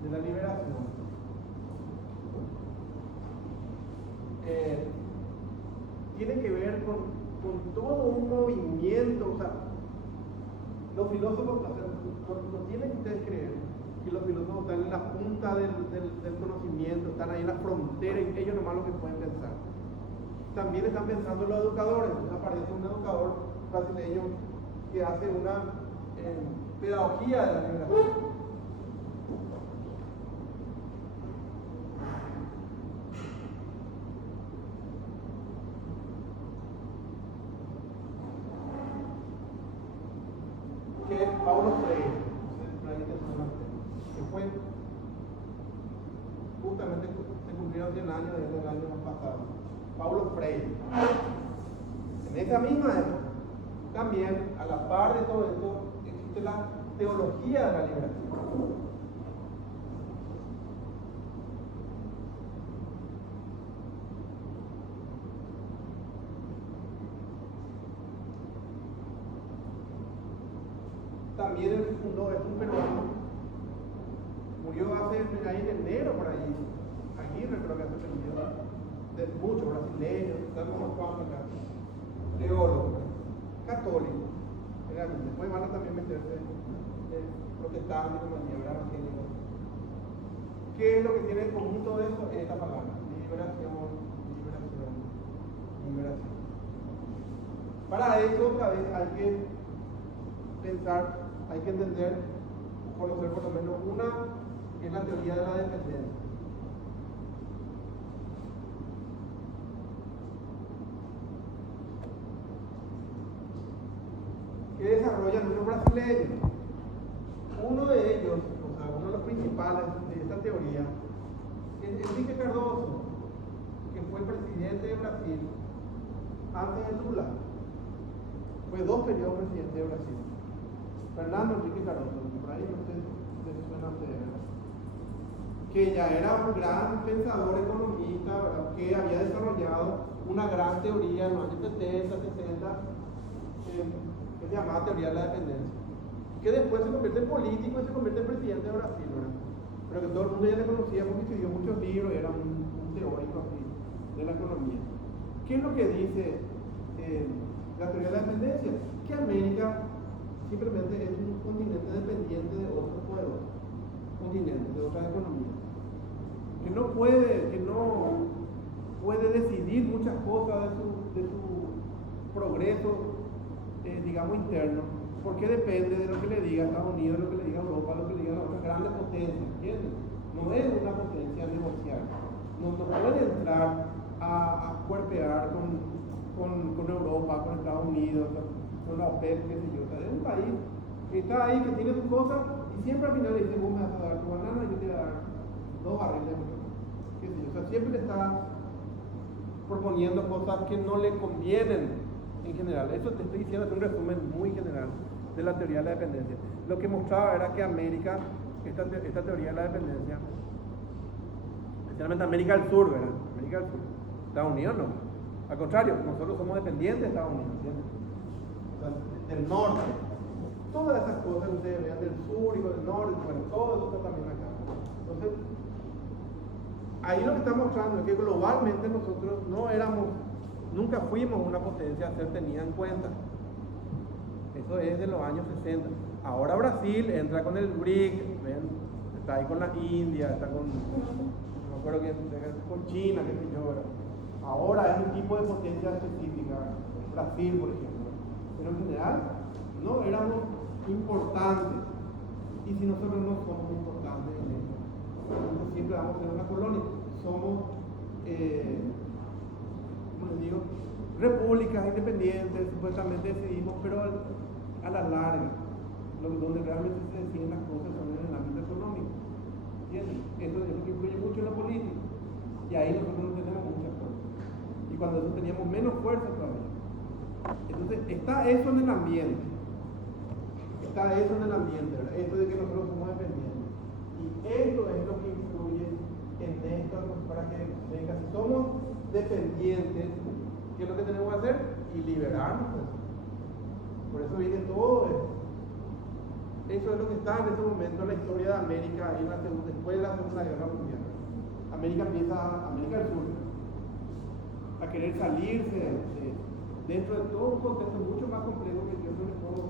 de la Liberación, tiene que ver con todo un movimiento. O sea, los filósofos, no tienen que ustedes creer que los filósofos están en la punta del conocimiento, están ahí en la frontera, y ellos nomás lo que pueden pensar. También están pensando los educadores. Aparece un educador brasileño que hace una pedagogía de la liberación. Que es Paulo Freire, que fue justamente se cumplieron 100 años desde el año pasado. Paulo Freire. En esa misma época, también a la par de todo esto, existe la teología de la liberación. También él fundó, es un peruano, murió hace ahí en enero por ahí, Aguirre creo que hace perdido, de muchos brasileños, estamos unos cuantos acá, teólogos, católicos, realmente, después van a también meterse protestantes, evangélicos. ¿Qué es lo que tiene en común todo eso? Esta palabra, liberación, liberación, liberación. Para eso otra vez hay que pensar, hay que entender, conocer por lo menos una, que es la teoría de la dependencia. ¿Qué desarrollan los brasileños? Uno de ellos, o sea, uno de los principales de esta teoría, es Enrique Cardoso, que fue presidente de Brasil antes de Lula. Fue 2 periodos presidente de Brasil. Fernando Enrique Cardoso, por ahí no sé si suena a ustedes, que ya era un gran pensador economista, ¿verdad? Que había desarrollado una gran teoría en los años 70, 60, que se llamaba teoría de la dependencia, que después se convierte en político y se convierte en presidente de Brasil, ¿verdad? Pero que todo el mundo ya le conocía porque escribió muchos libros y era un teórico así de la economía. ¿Qué es lo que dice la teoría de la dependencia? Que América simplemente es un continente dependiente de otros poderosos continentes, de otras economías, que no puede decidir muchas cosas de su progreso, digamos, interno, porque depende de lo que le diga Estados Unidos, de lo que le diga Europa, de lo que le digan las otras grandes potencias, ¿entiendes? No es una potencia negociar, no puede entrar a cuerpear con Europa, con Estados Unidos, con la OPEP, qué sé yo. O sea, es un país que está ahí, que tiene sus cosas, y siempre al final le dice, vos me vas a dar tu banana y yo te voy a dar 2 barriles de petróleo. ¿Qué sé yo? O sea, siempre le está proponiendo cosas que no le convienen en general. Eso te estoy diciendo, es un resumen muy general de la teoría de la dependencia. Lo que mostraba era que América, esta teoría de la dependencia, especialmente América del Sur, ¿verdad? América del Sur. Estados Unidos no. Al contrario, nosotros somos dependientes de Estados Unidos, ¿entiendes? O sea, del norte. Todas esas cosas que ustedes vean del sur y del norte, bueno, todo eso está también acá. Entonces, ahí lo que está mostrando es que globalmente nosotros nunca fuimos una potencia a ser tenida en cuenta. Eso es de los años 60. Ahora Brasil entra con el BRIC, ¿ven? Está ahí con la India, está con, no me acuerdo quién, con China, qué sé yo, ¿verdad? Ahora es un tipo de potencia específica, Brasil, por ejemplo. Pero en general, no éramos importantes. Y si nosotros no somos importantes en esto, nosotros siempre vamos a ser una colonia. Somos, ¿cómo les digo? Repúblicas independientes, supuestamente decidimos, pero a la larga, donde realmente se deciden las cosas son en el ámbito económico. ¿Entiendes? Eso es lo que influye mucho en la política. Y ahí nosotros no tenemos mucha fuerza. Y cuando eso teníamos menos fuerza todavía. Entonces, está eso en el ambiente. Está eso en el ambiente, ¿verdad? Esto de que nosotros somos dependientes. Y esto es lo que influye en esto, para que venga. Si somos dependientes, ¿qué es lo que tenemos que hacer? Y liberarnos. Por eso viene todo esto. Eso es lo que está en este momento en la historia de América, ahí después de la Segunda Guerra Mundial. América del Sur, a querer salirse dentro de todo un contexto mucho más complejo que yo no les puedo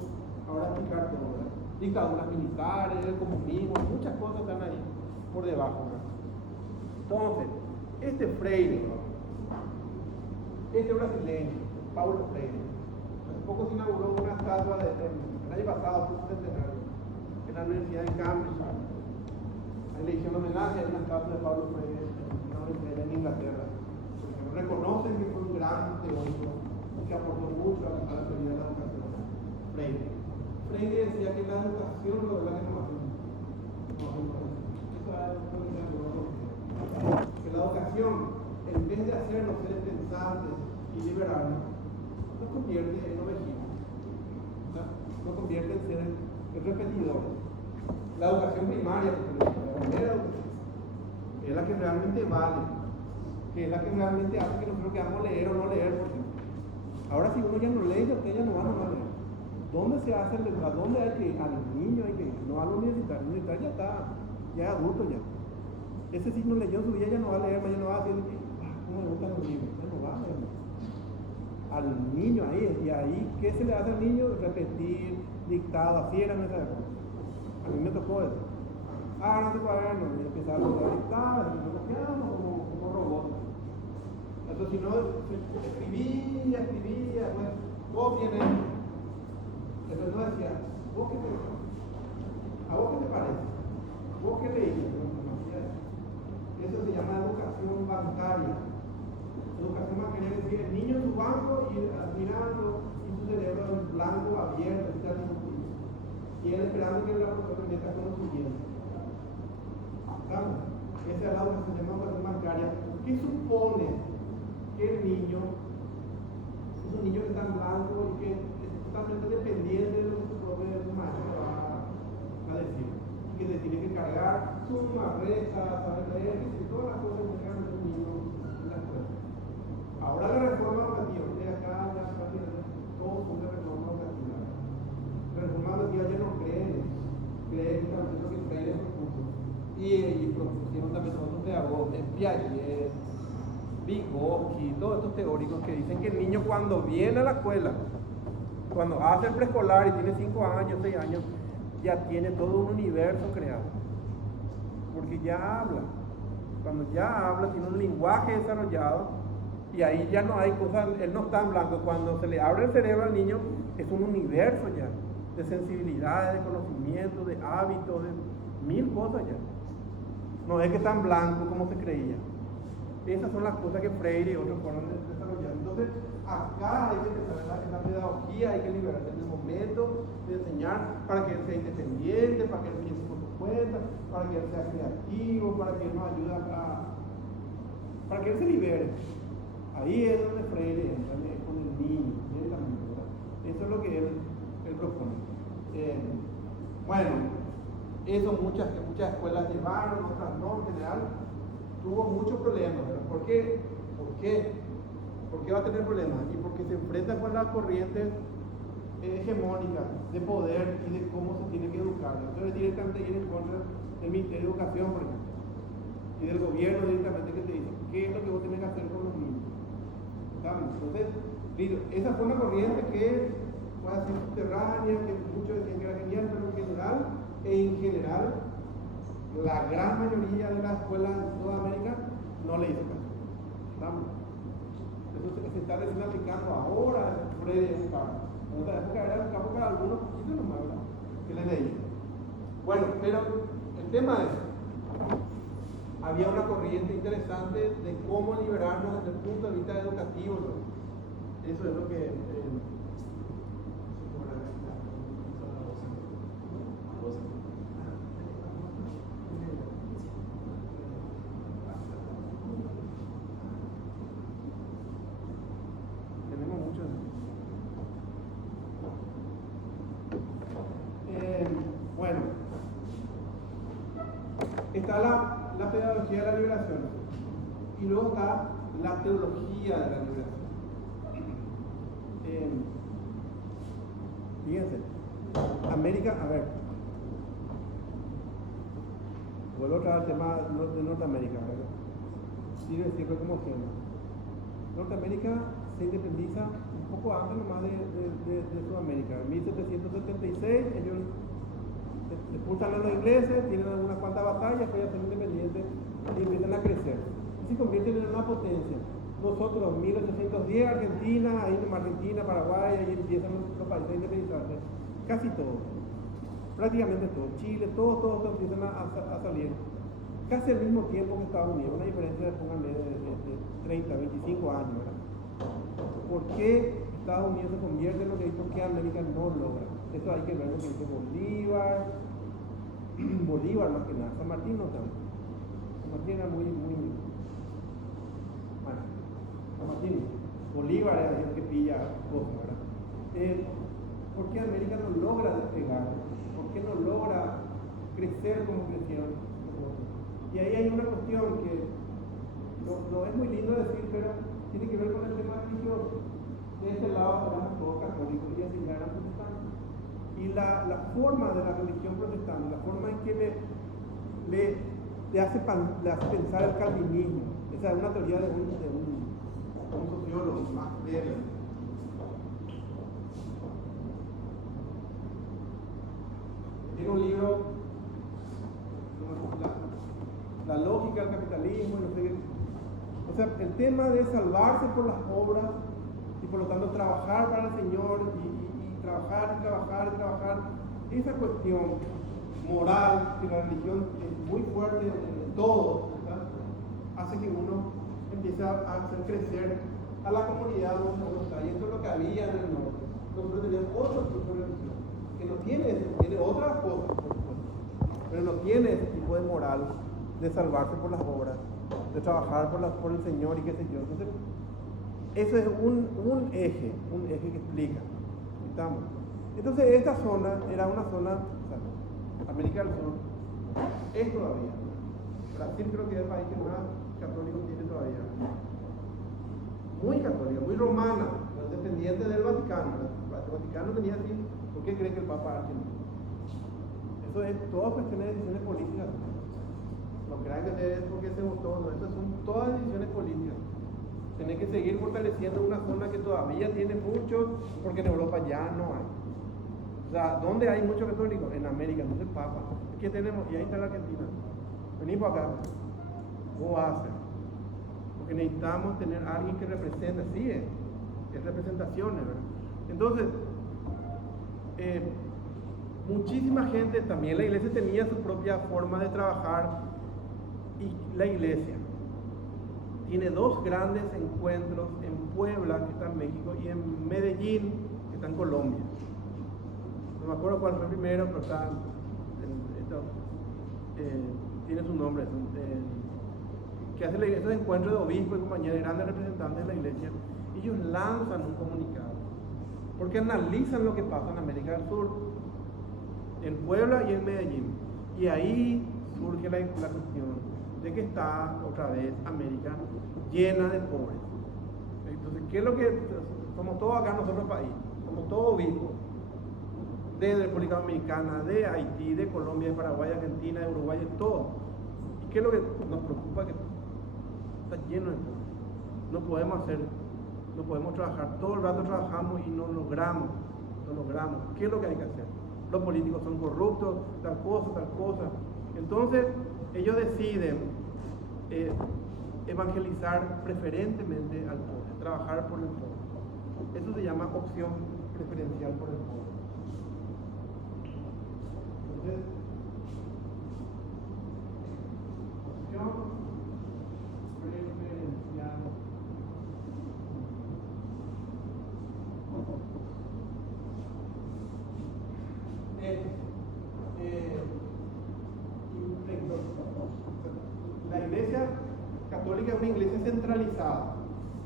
ahora explicar todo, ¿verdad? Dictaduras militares, el comunismo, muchas cosas están ahí por debajo, ¿verdad? Entonces, este Freire, este brasileño, Paulo Freire, hace poco se inauguró una estatua el año pasado, por un centenario, en la Universidad de Cambridge. Ahí le hicieron homenaje a una estatua de Paulo Freire en Inglaterra. Porque reconocen que fue un gran teórico que aportó mucho a la teoría de la educación. Freire decía que la educación lo de la innovación. Que la educación, en vez de hacernos seres pensantes y liberarnos, nos convierte en ovejillos. Nos convierte en seres repetidores. La educación primaria, la primera educación, es la que realmente vale, que es la que realmente hace que nosotros queramos leer o no leer. Porque ahora si uno ya no lee, ustedes ya no van a leer. ¿Dónde se hace a dónde hay que ir? Al niño hay que ir, no al universitario. El universitario ya está, ya es adulto ya. Ese sí no leyó en su vida, ya no va a leer, mañana va a decir, ¿cómo me gustan los libros? Ya no va a leer. Al niño ahí, y ahí, ¿qué se le hace al niño? Repetir, dictado, así era en esa época. A mí me tocó eso. No te cuaderno, y empezaba a dictar, y nos quedamos como robots. Entonces, si no, escribía, pues, copien esto. Entonces no decía, ¿vos qué te parece? ¿A vos qué te parece? ¿Vos qué leíste? Eso se llama educación bancaria. Educación bancaria es decir, el niño en su banco y mirando y su cerebro en blanco, abierto, está discutido. Y él esperando que la profesora meta con lo siguiente. ¿Estamos? Esa es la educación, se llama educación bancaria. ¿Qué supone que el niño es un niño que está en blanco y que es totalmente dependiente de lo que su propio maestro va a decir? Que se tiene que cargar suma, resta, saber leer, y todas las cosas que tengan un niño en la escuela. Ahora la reforma educativa, ustedes acá ya saben, todos son de reforma educativa. La reforma educativa ya no creen justamente lo que Freire propuso. Y propusieron también otros pedagogos, Piaget, Vygotsky, todos estos teóricos que dicen que el niño cuando viene a la escuela, cuando hace el preescolar y tiene 5 años, 6 años, ya tiene todo un universo creado, porque ya habla. Cuando ya habla, tiene un lenguaje desarrollado y ahí ya no hay cosas, él no está en blanco. Cuando se le abre el cerebro al niño, es un universo ya de sensibilidades, de conocimiento, de hábitos, de 1000 cosas ya. No es que está en blanco como se creía. Esas son las cosas que Freire y otros fueron desarrollando. Entonces, acá hay que empezar en la pedagogía, hay que liberarse en el momento de enseñar para que él sea independiente, para que él piense por su cuenta, para que él sea creativo, para que él nos ayude para que él se libere. Ahí es donde Freire entra con el niño, directamente, ¿verdad? Eso es lo que él propone. Bueno, eso muchas escuelas llevaron, otras no, en general tuvo muchos problemas, ¿verdad? ¿Por qué? ¿Por qué va a tener problemas? Y porque se enfrenta con las corrientes hegemónicas de poder y de cómo se tiene que educar. Entonces directamente ir en contra del Ministerio de Educación, por ejemplo. y del gobierno directamente que te dice qué es lo que vos tenés que hacer con los niños. Entonces, esa fue una corriente que fue así subterránea, que muchos decían que era genial, pero en general, la gran mayoría de las escuelas de Sudamérica no le hizo caso. Eso se está recién aplicando ahora, Freddy es un campo. En otra época era un campo para algunos poquitos nomás, ¿verdad? Que le leí. Bueno, pero el tema es, había una corriente interesante de cómo liberarnos desde el punto de vista educativo, ¿no? Eso es lo que... tenemos muchos... bueno, está la pedagogía de la liberación y luego está la teología de la liberación. Fíjense, América, a ver, vuelvo otra vez al tema de Norteamérica, ¿verdad? Sigue como ejemplo. Norteamérica se independiza un poco antes nomás de Sudamérica. En 1776 ellos expulsan a los ingleses, tienen algunas cuantas batallas, pues ya son independientes y empiezan a crecer. Y se convierten en una potencia. Nosotros, 1810, Argentina, ahí nomás Argentina, Paraguay, ahí empiezan los países a independizarse. Casi todos, prácticamente todos. Chile, todos empiezan a salir. Casi al mismo tiempo que Estados Unidos, una diferencia de, pónganle, de 30, 25 años, ¿verdad? ¿Por qué Estados Unidos se convierte en lo que dice que América no logra? Eso hay que ver lo que dice Bolívar más que nada. San Martín no tanto. San Martín era muy bueno, San Martín, Bolívar era el que pilla cosas, ¿verdad? ¿Por qué América no logra despegar? ¿Por qué no logra crecer como crecieron? Y ahí hay una cuestión que no es muy lindo decir, pero tiene que ver con el tema religioso. De este lado éramos todos católicos y así eran protestantes. Y la forma de la religión protestante, la forma en que le hace pensar el calvinismo, esa es una teoría de un sociólogo, Max Weber. Tiene un libro, la lógica del capitalismo, y no sé qué. O sea, el tema de salvarse por las obras y por lo tanto trabajar para el Señor y trabajar, esa cuestión moral que la religión es muy fuerte en todo, ¿verdad? Hace que uno empiece a hacer crecer a la comunidad donde uno está. Y esto es lo que había en el norte. Nosotros tenemos otro tipo de religión que no tiene otras cosas, por supuesto, pero no tiene ese tipo de moral de salvarse por las obras, de trabajar por el Señor y qué sé yo. Entonces, eso es un eje que explica. ¿Estamos? Entonces, esta zona era una zona, o sea, América del Sur, es todavía. Brasil creo que es el país que más católicos tiene todavía. Muy católica, muy romana, dependiente del Vaticano. El Vaticano tenía así, ¿por qué cree que el Papa argentino? Eso es todas cuestiones de decisiones políticas. No crean que es porque se votó, no, estas son todas decisiones políticas. Tenés que seguir fortaleciendo una zona que todavía tiene mucho, porque en Europa ya no hay. O sea, ¿dónde hay muchos católicos? En América, entonces Papa. ¿Qué tenemos? Y ahí está la Argentina. Venimos acá. ¿Cómo va a ser? Porque necesitamos tener a alguien que represente, así es representaciones, ¿verdad? Entonces, muchísima gente, también la iglesia tenía su propia forma de trabajar, y la iglesia tiene dos grandes encuentros en Puebla, que está en México, y en Medellín, que está en Colombia. No me acuerdo cuál fue el primero, pero está tiene su nombre, que hace esos encuentros de obispos y compañeros, grandes representantes de la iglesia. Ellos lanzan un comunicado, porque analizan lo que pasa en América del Sur, en Puebla y en Medellín. Y ahí surge la cuestión de que está otra vez América llena de pobres. Entonces, ¿qué es lo que somos todos acá en nuestro país? Somos todos obispos, de República Dominicana, de Haití, de Colombia, de Paraguay, de Argentina, de Uruguay, de todo. ¿Qué es lo que nos preocupa? Que está lleno de cosas. No podemos trabajar, todo el rato trabajamos y no logramos. ¿Qué es lo que hay que hacer? Los políticos son corruptos, tal cosa. Entonces, ellos deciden evangelizar preferentemente al pobre, trabajar por el pobre. Eso se llama opción preferencial por el pobre. Entonces, opción preferencial. La iglesia católica es una iglesia centralizada.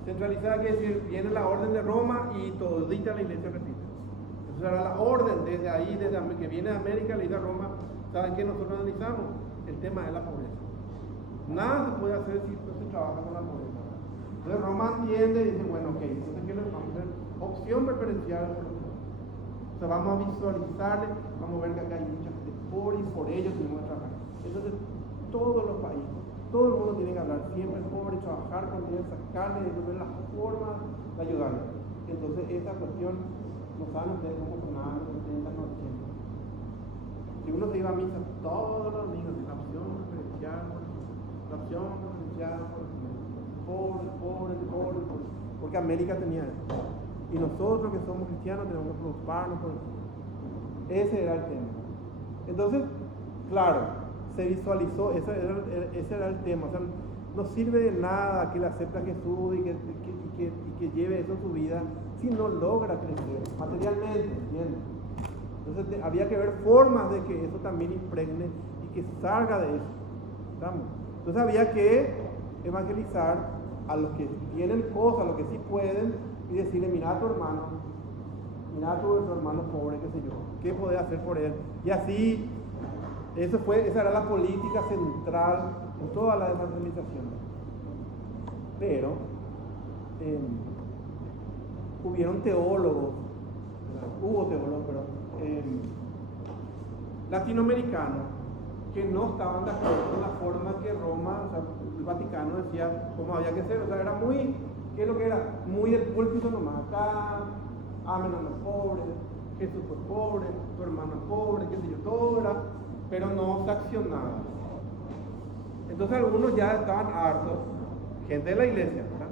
Centralizada quiere decir, viene la orden de Roma y todita la iglesia repite. Esa era la orden desde ahí, desde que viene de América, le dice a Roma, ¿saben qué? Nosotros analizamos el tema de la pobreza. Nada se puede hacer si no se trabaja con la pobreza. Entonces Roma entiende y dice, bueno, ok, entonces ¿qué le vamos a hacer? Opción preferencial por el pobre. O sea, vamos a visualizarle, vamos a ver que acá hay mucha gente pobre y por ellos tenemos que trabajar. Entonces, todos los países, todo el mundo tiene que hablar siempre pobre, trabajar con él, sacarle, ver las formas de ayudarle. Entonces, esta cuestión, no saben ustedes cómo sonaba en los 70, en los 80. Si uno se iba a misa todos los domingos, la opción preferencial, pobre, porque América tenía eso. Y nosotros que somos cristianos tenemos que preocuparnos por eso. Ese era el tema. Entonces, claro, se visualizó, ese era el tema. O sea, no sirve de nada que le acepte a Jesús y que lleve eso en su vida si no logra crecer materialmente, ¿entiendes? Entonces había que ver formas de que eso también impregne y que salga de eso. ¿Estamos? Entonces había que evangelizar a los que tienen cosas, a los que sí pueden, y decirle, mira a tu hermano pobre, qué sé yo, ¿qué podés hacer por él? Y así, esa era la política central en toda la evangelización. Pero hubo teólogos, latinoamericanos que no estaban de acuerdo con la forma que Roma, o sea, el Vaticano decía cómo había que ser. O sea, era muy, ¿qué es lo que era? Muy del púlpito nomás. Acá, amen a los pobres, Jesús fue pobre, tu hermano es pobre, qué sé yo, todo era, pero no se accionaba. Entonces algunos ya estaban hartos, gente de la iglesia, ¿verdad?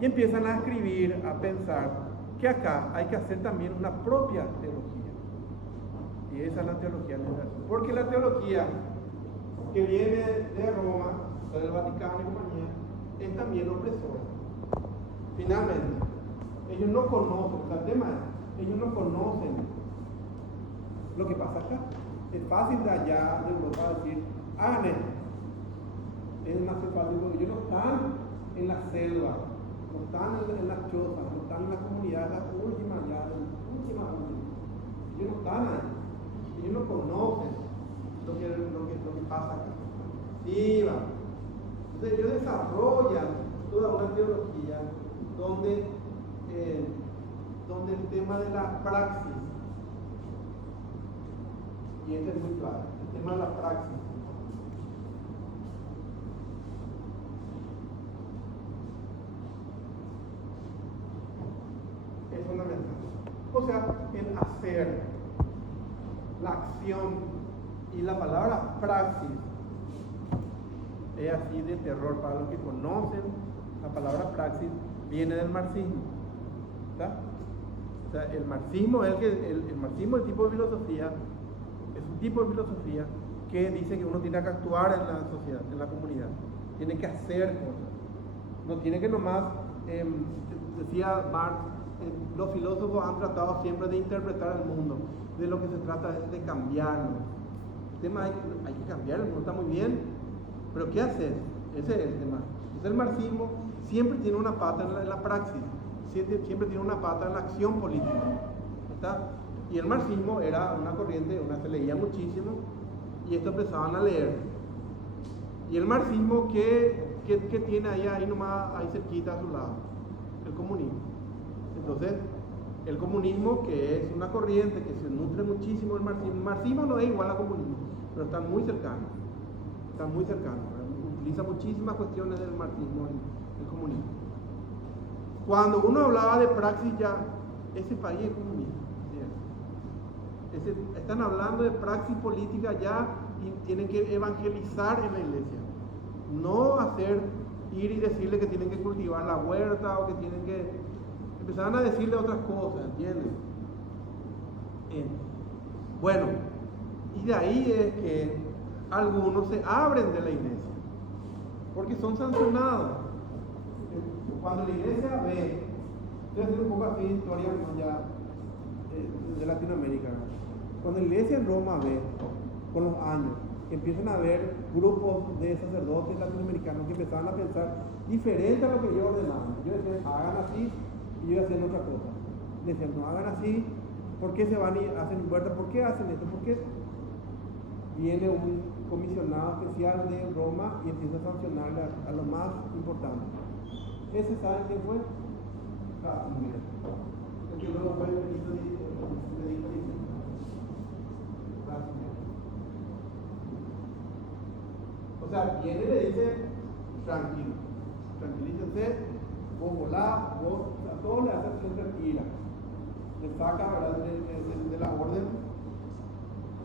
Y empiezan a escribir, a pensar que acá hay que hacer también una propia teología. Y esa es la teología liberal. Porque la teología que viene de Roma, del Vaticano y compañía, es también opresora. Finalmente, ellos no conocen, o sea, el tema es, ellos no conocen lo que pasa acá. Es fácil de allá, de Europa, decir, hagan esto. Es más fácil porque ellos no están en la selva, no están en las chozas, no están en la comunidad, la última ya, última. Ellos no están ahí. Ellos no conocen lo que pasa acá. Sí, va. Entonces ellos desarrollan toda una teología donde el tema de la praxis, y este es muy claro, el tema de la praxis, es fundamental. O sea, el hacer, la acción y la palabra praxis es así de terror para los que conocen. La palabra praxis viene del marxismo, ¿está? O sea, el marxismo es el marxismo es el tipo de filosofía, es un tipo de filosofía que dice que uno tiene que actuar en la sociedad, en la comunidad, tiene que hacer cosas, no tiene que nomás, decía Marx, los filósofos han tratado siempre de interpretar el mundo, de lo que se trata es de cambiarlo. El tema hay que cambiar, el mundo está muy bien, pero ¿qué hacer? Ese es el tema. Entonces el marxismo siempre tiene una pata en la praxis, siempre tiene una pata en la acción política, ¿está? Y el marxismo era una corriente, se leía muchísimo, y esto empezaban a leer. Y el marxismo, ¿qué tiene ahí nomás, ahí cerquita a su lado? El comunismo. Entonces, el comunismo, que es una corriente que se nutre muchísimo del marxismo. El marxismo no es igual al comunismo, pero están muy cercanos. están muy cercanos, ¿verdad? Utiliza muchísimas cuestiones del marxismo y del comunismo. Cuando uno hablaba de praxis ya, ese país es comunista. Están hablando de praxis política ya y tienen que evangelizar en la iglesia. No ir y decirle que tienen que cultivar la huerta o que tienen que... Empezaban a decirle otras cosas, ¿entienden? Bueno, y de ahí es que algunos se abren de la iglesia, porque son sancionados. Cuando la iglesia ve, voy a hacer un poco así de historia ya de Latinoamérica, cuando la iglesia en Roma ve, con los años, empiezan a haber grupos de sacerdotes latinoamericanos que empezaban a pensar diferente a lo que ellos ordenaban. Ellos decían, hagan así, y ellos hacían otra cosa. Decían, no hagan así, ¿por qué se van y hacen huerta? ¿Por qué hacen esto? Porque viene un comisionado especial de Roma y empieza a sancionarle a lo más importante. ¿Ese saben quién fue? Mira. El que luego fue el ministro de O sea, viene y le dice, tranquilícense, vos volá, a todos le hacen tranquila. Le saca, ¿verdad?, de la orden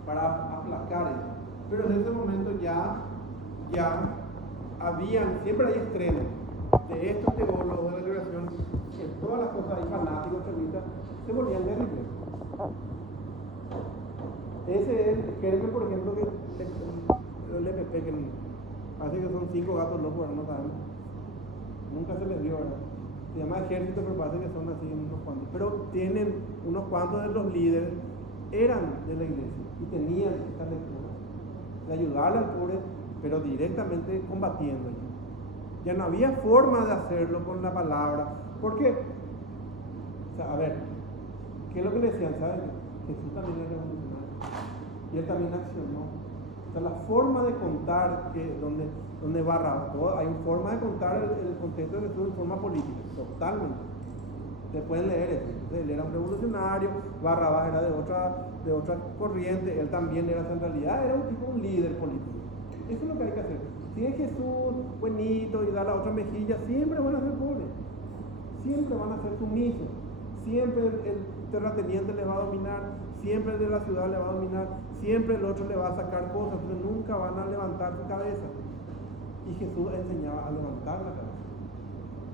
para aplacar eso. Pero en ese momento ya habían, siempre hay extremos de estos teólogos de la liberación, que todas las cosas ahí fanáticos extremistas se volvían guerrilleros. Ese es el Jeremy, por ejemplo, que el EPP, que parece que son 5 gatos locos, no sabemos. Nunca se les vio, ¿verdad? Se llama ejército, pero parece que son así unos cuantos. Pero tienen unos cuantos de los líderes, eran de la iglesia y tenían esta lectura de ayudarle al pobre, pero directamente combatiendo. Ya no había forma de hacerlo con la palabra. ¿Por qué? O sea, a ver, ¿qué es lo que le decían? ¿Saben? Jesús también era revolucionario y él también accionó. O sea, la forma de contar donde Barrabás, hay una forma de contar el contexto de Jesús en forma política, totalmente. Ustedes pueden leer eso. Entonces, él era un revolucionario, Barrabás era de otra corriente, él también era, en realidad era un líder político. Eso es lo que hay que hacer. Si es Jesús buenito y da la otra mejilla, siempre van a ser pobres, siempre van a ser sumisos, siempre el terrateniente le va a dominar, siempre el de la ciudad le va a dominar, siempre el otro le va a sacar cosas, pero nunca van a levantar su cabeza. Y Jesús enseñaba a levantar la cabeza.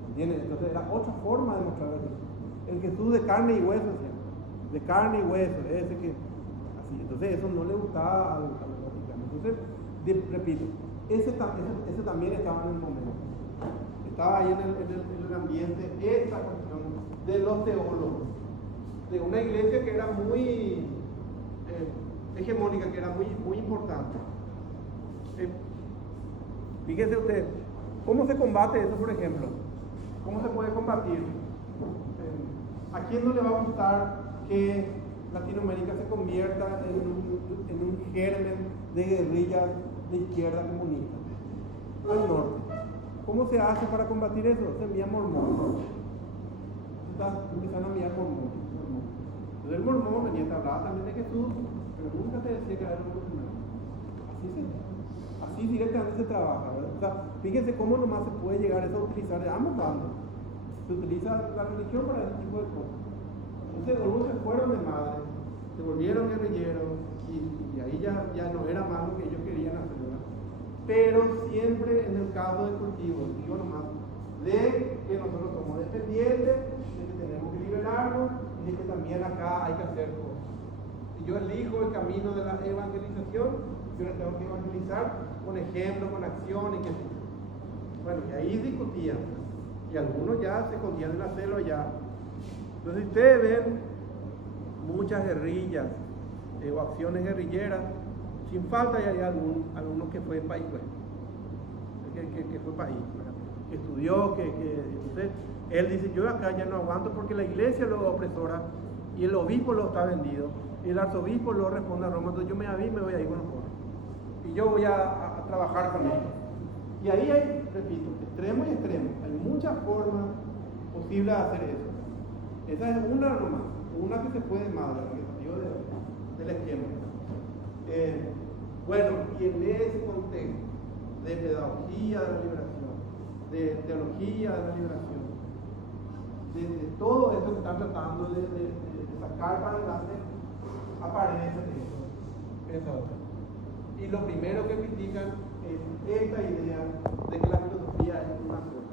¿Entiendes? Entonces era otra forma de mostrar a Jesús. El Jesús de carne y hueso, de carne y hueso, ese que así. Entonces eso no le gustaba a los vaticanos. Entonces, repito, ese también estaba en el momento. Estaba ahí en el ambiente esta cuestión de los teólogos, de una iglesia que era muy hegemónica, que era muy importante. Fíjense ustedes, ¿cómo se combate eso, por ejemplo? ¿Cómo se puede combatir? ¿A quién no le va a gustar que Latinoamérica se convierta en un germen de guerrillas de izquierda comunista? Al norte. ¿Cómo se hace para combatir eso? Se envía mormones. Empiezan a enviar mormones. Entonces el mormón venía a hablar también de Jesús, pero nunca te decía que era revolucionario. Así directamente se trabaja, ¿verdad? O sea, fíjense cómo nomás se puede llegar a utilizar de ambos bandos. Se utiliza la religión para ese tipo de cosas. Entonces algunos se fueron de madre, se volvieron guerrilleros y ahí ya no era más lo que ellos querían hacer, ¿verdad? Pero siempre en el caso del cultivo, digo nomás, de que nosotros somos dependientes, de que tenemos que liberarnos y de que también acá hay que hacer cosas. Si yo elijo el camino de la evangelización, yo les tengo que evangelizar con ejemplo, con acción y qué sé yo. Bueno, y ahí discutían. Y algunos ya se escondían en la selva ya. Entonces ustedes ven muchas guerrillas o acciones guerrilleras, sin falta hay algunos que fue país, que fue país, ¿verdad? Que estudió, entonces él dice, yo acá ya no aguanto porque la iglesia lo opresora y el obispo lo está vendido y el arzobispo lo responde a Roma, entonces yo me voy a ir con los pobres y yo voy a trabajar con ellos. Y ahí hay, repito, extremo y extremo. Hay muchas formas posibles de hacer eso. Esa es una nomás, una que se puede más, la que salió del esquema. Bueno, y en ese contexto, de pedagogía de la liberación, de teología de la liberación, de todo esto que están tratando de sacar para adelante, aparece eso. Y lo primero que critican es esta idea de que la filosofía es una sola.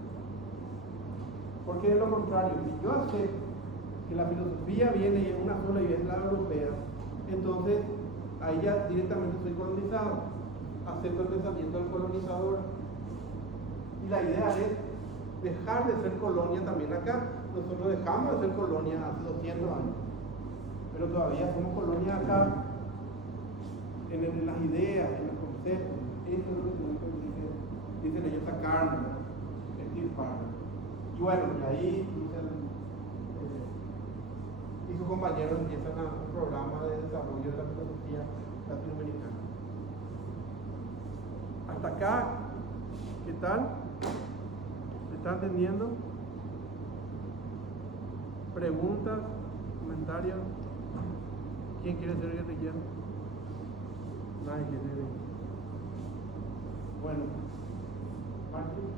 Porque es lo contrario, si yo acepto que la filosofía viene y es una sola y es la europea, entonces ahí ya directamente soy colonizado, acepto el pensamiento del colonizador. Y la idea es dejar de ser colonia también acá. Nosotros dejamos de ser colonia hace 200 años, pero todavía somos colonia acá, en las ideas, en los conceptos. Eso es lo que dicen ellos, sacarnos, extirparnos. Y bueno, y ahí y sus compañeros empiezan un programa de desarrollo de la filosofía latinoamericana. Hasta acá, ¿qué tal? ¿Se está entendiendo? ¿Preguntas? ¿Comentarios? ¿Quién quiere ser guerrillero? Nadie quiere ser guerrillero. Bueno, Martín.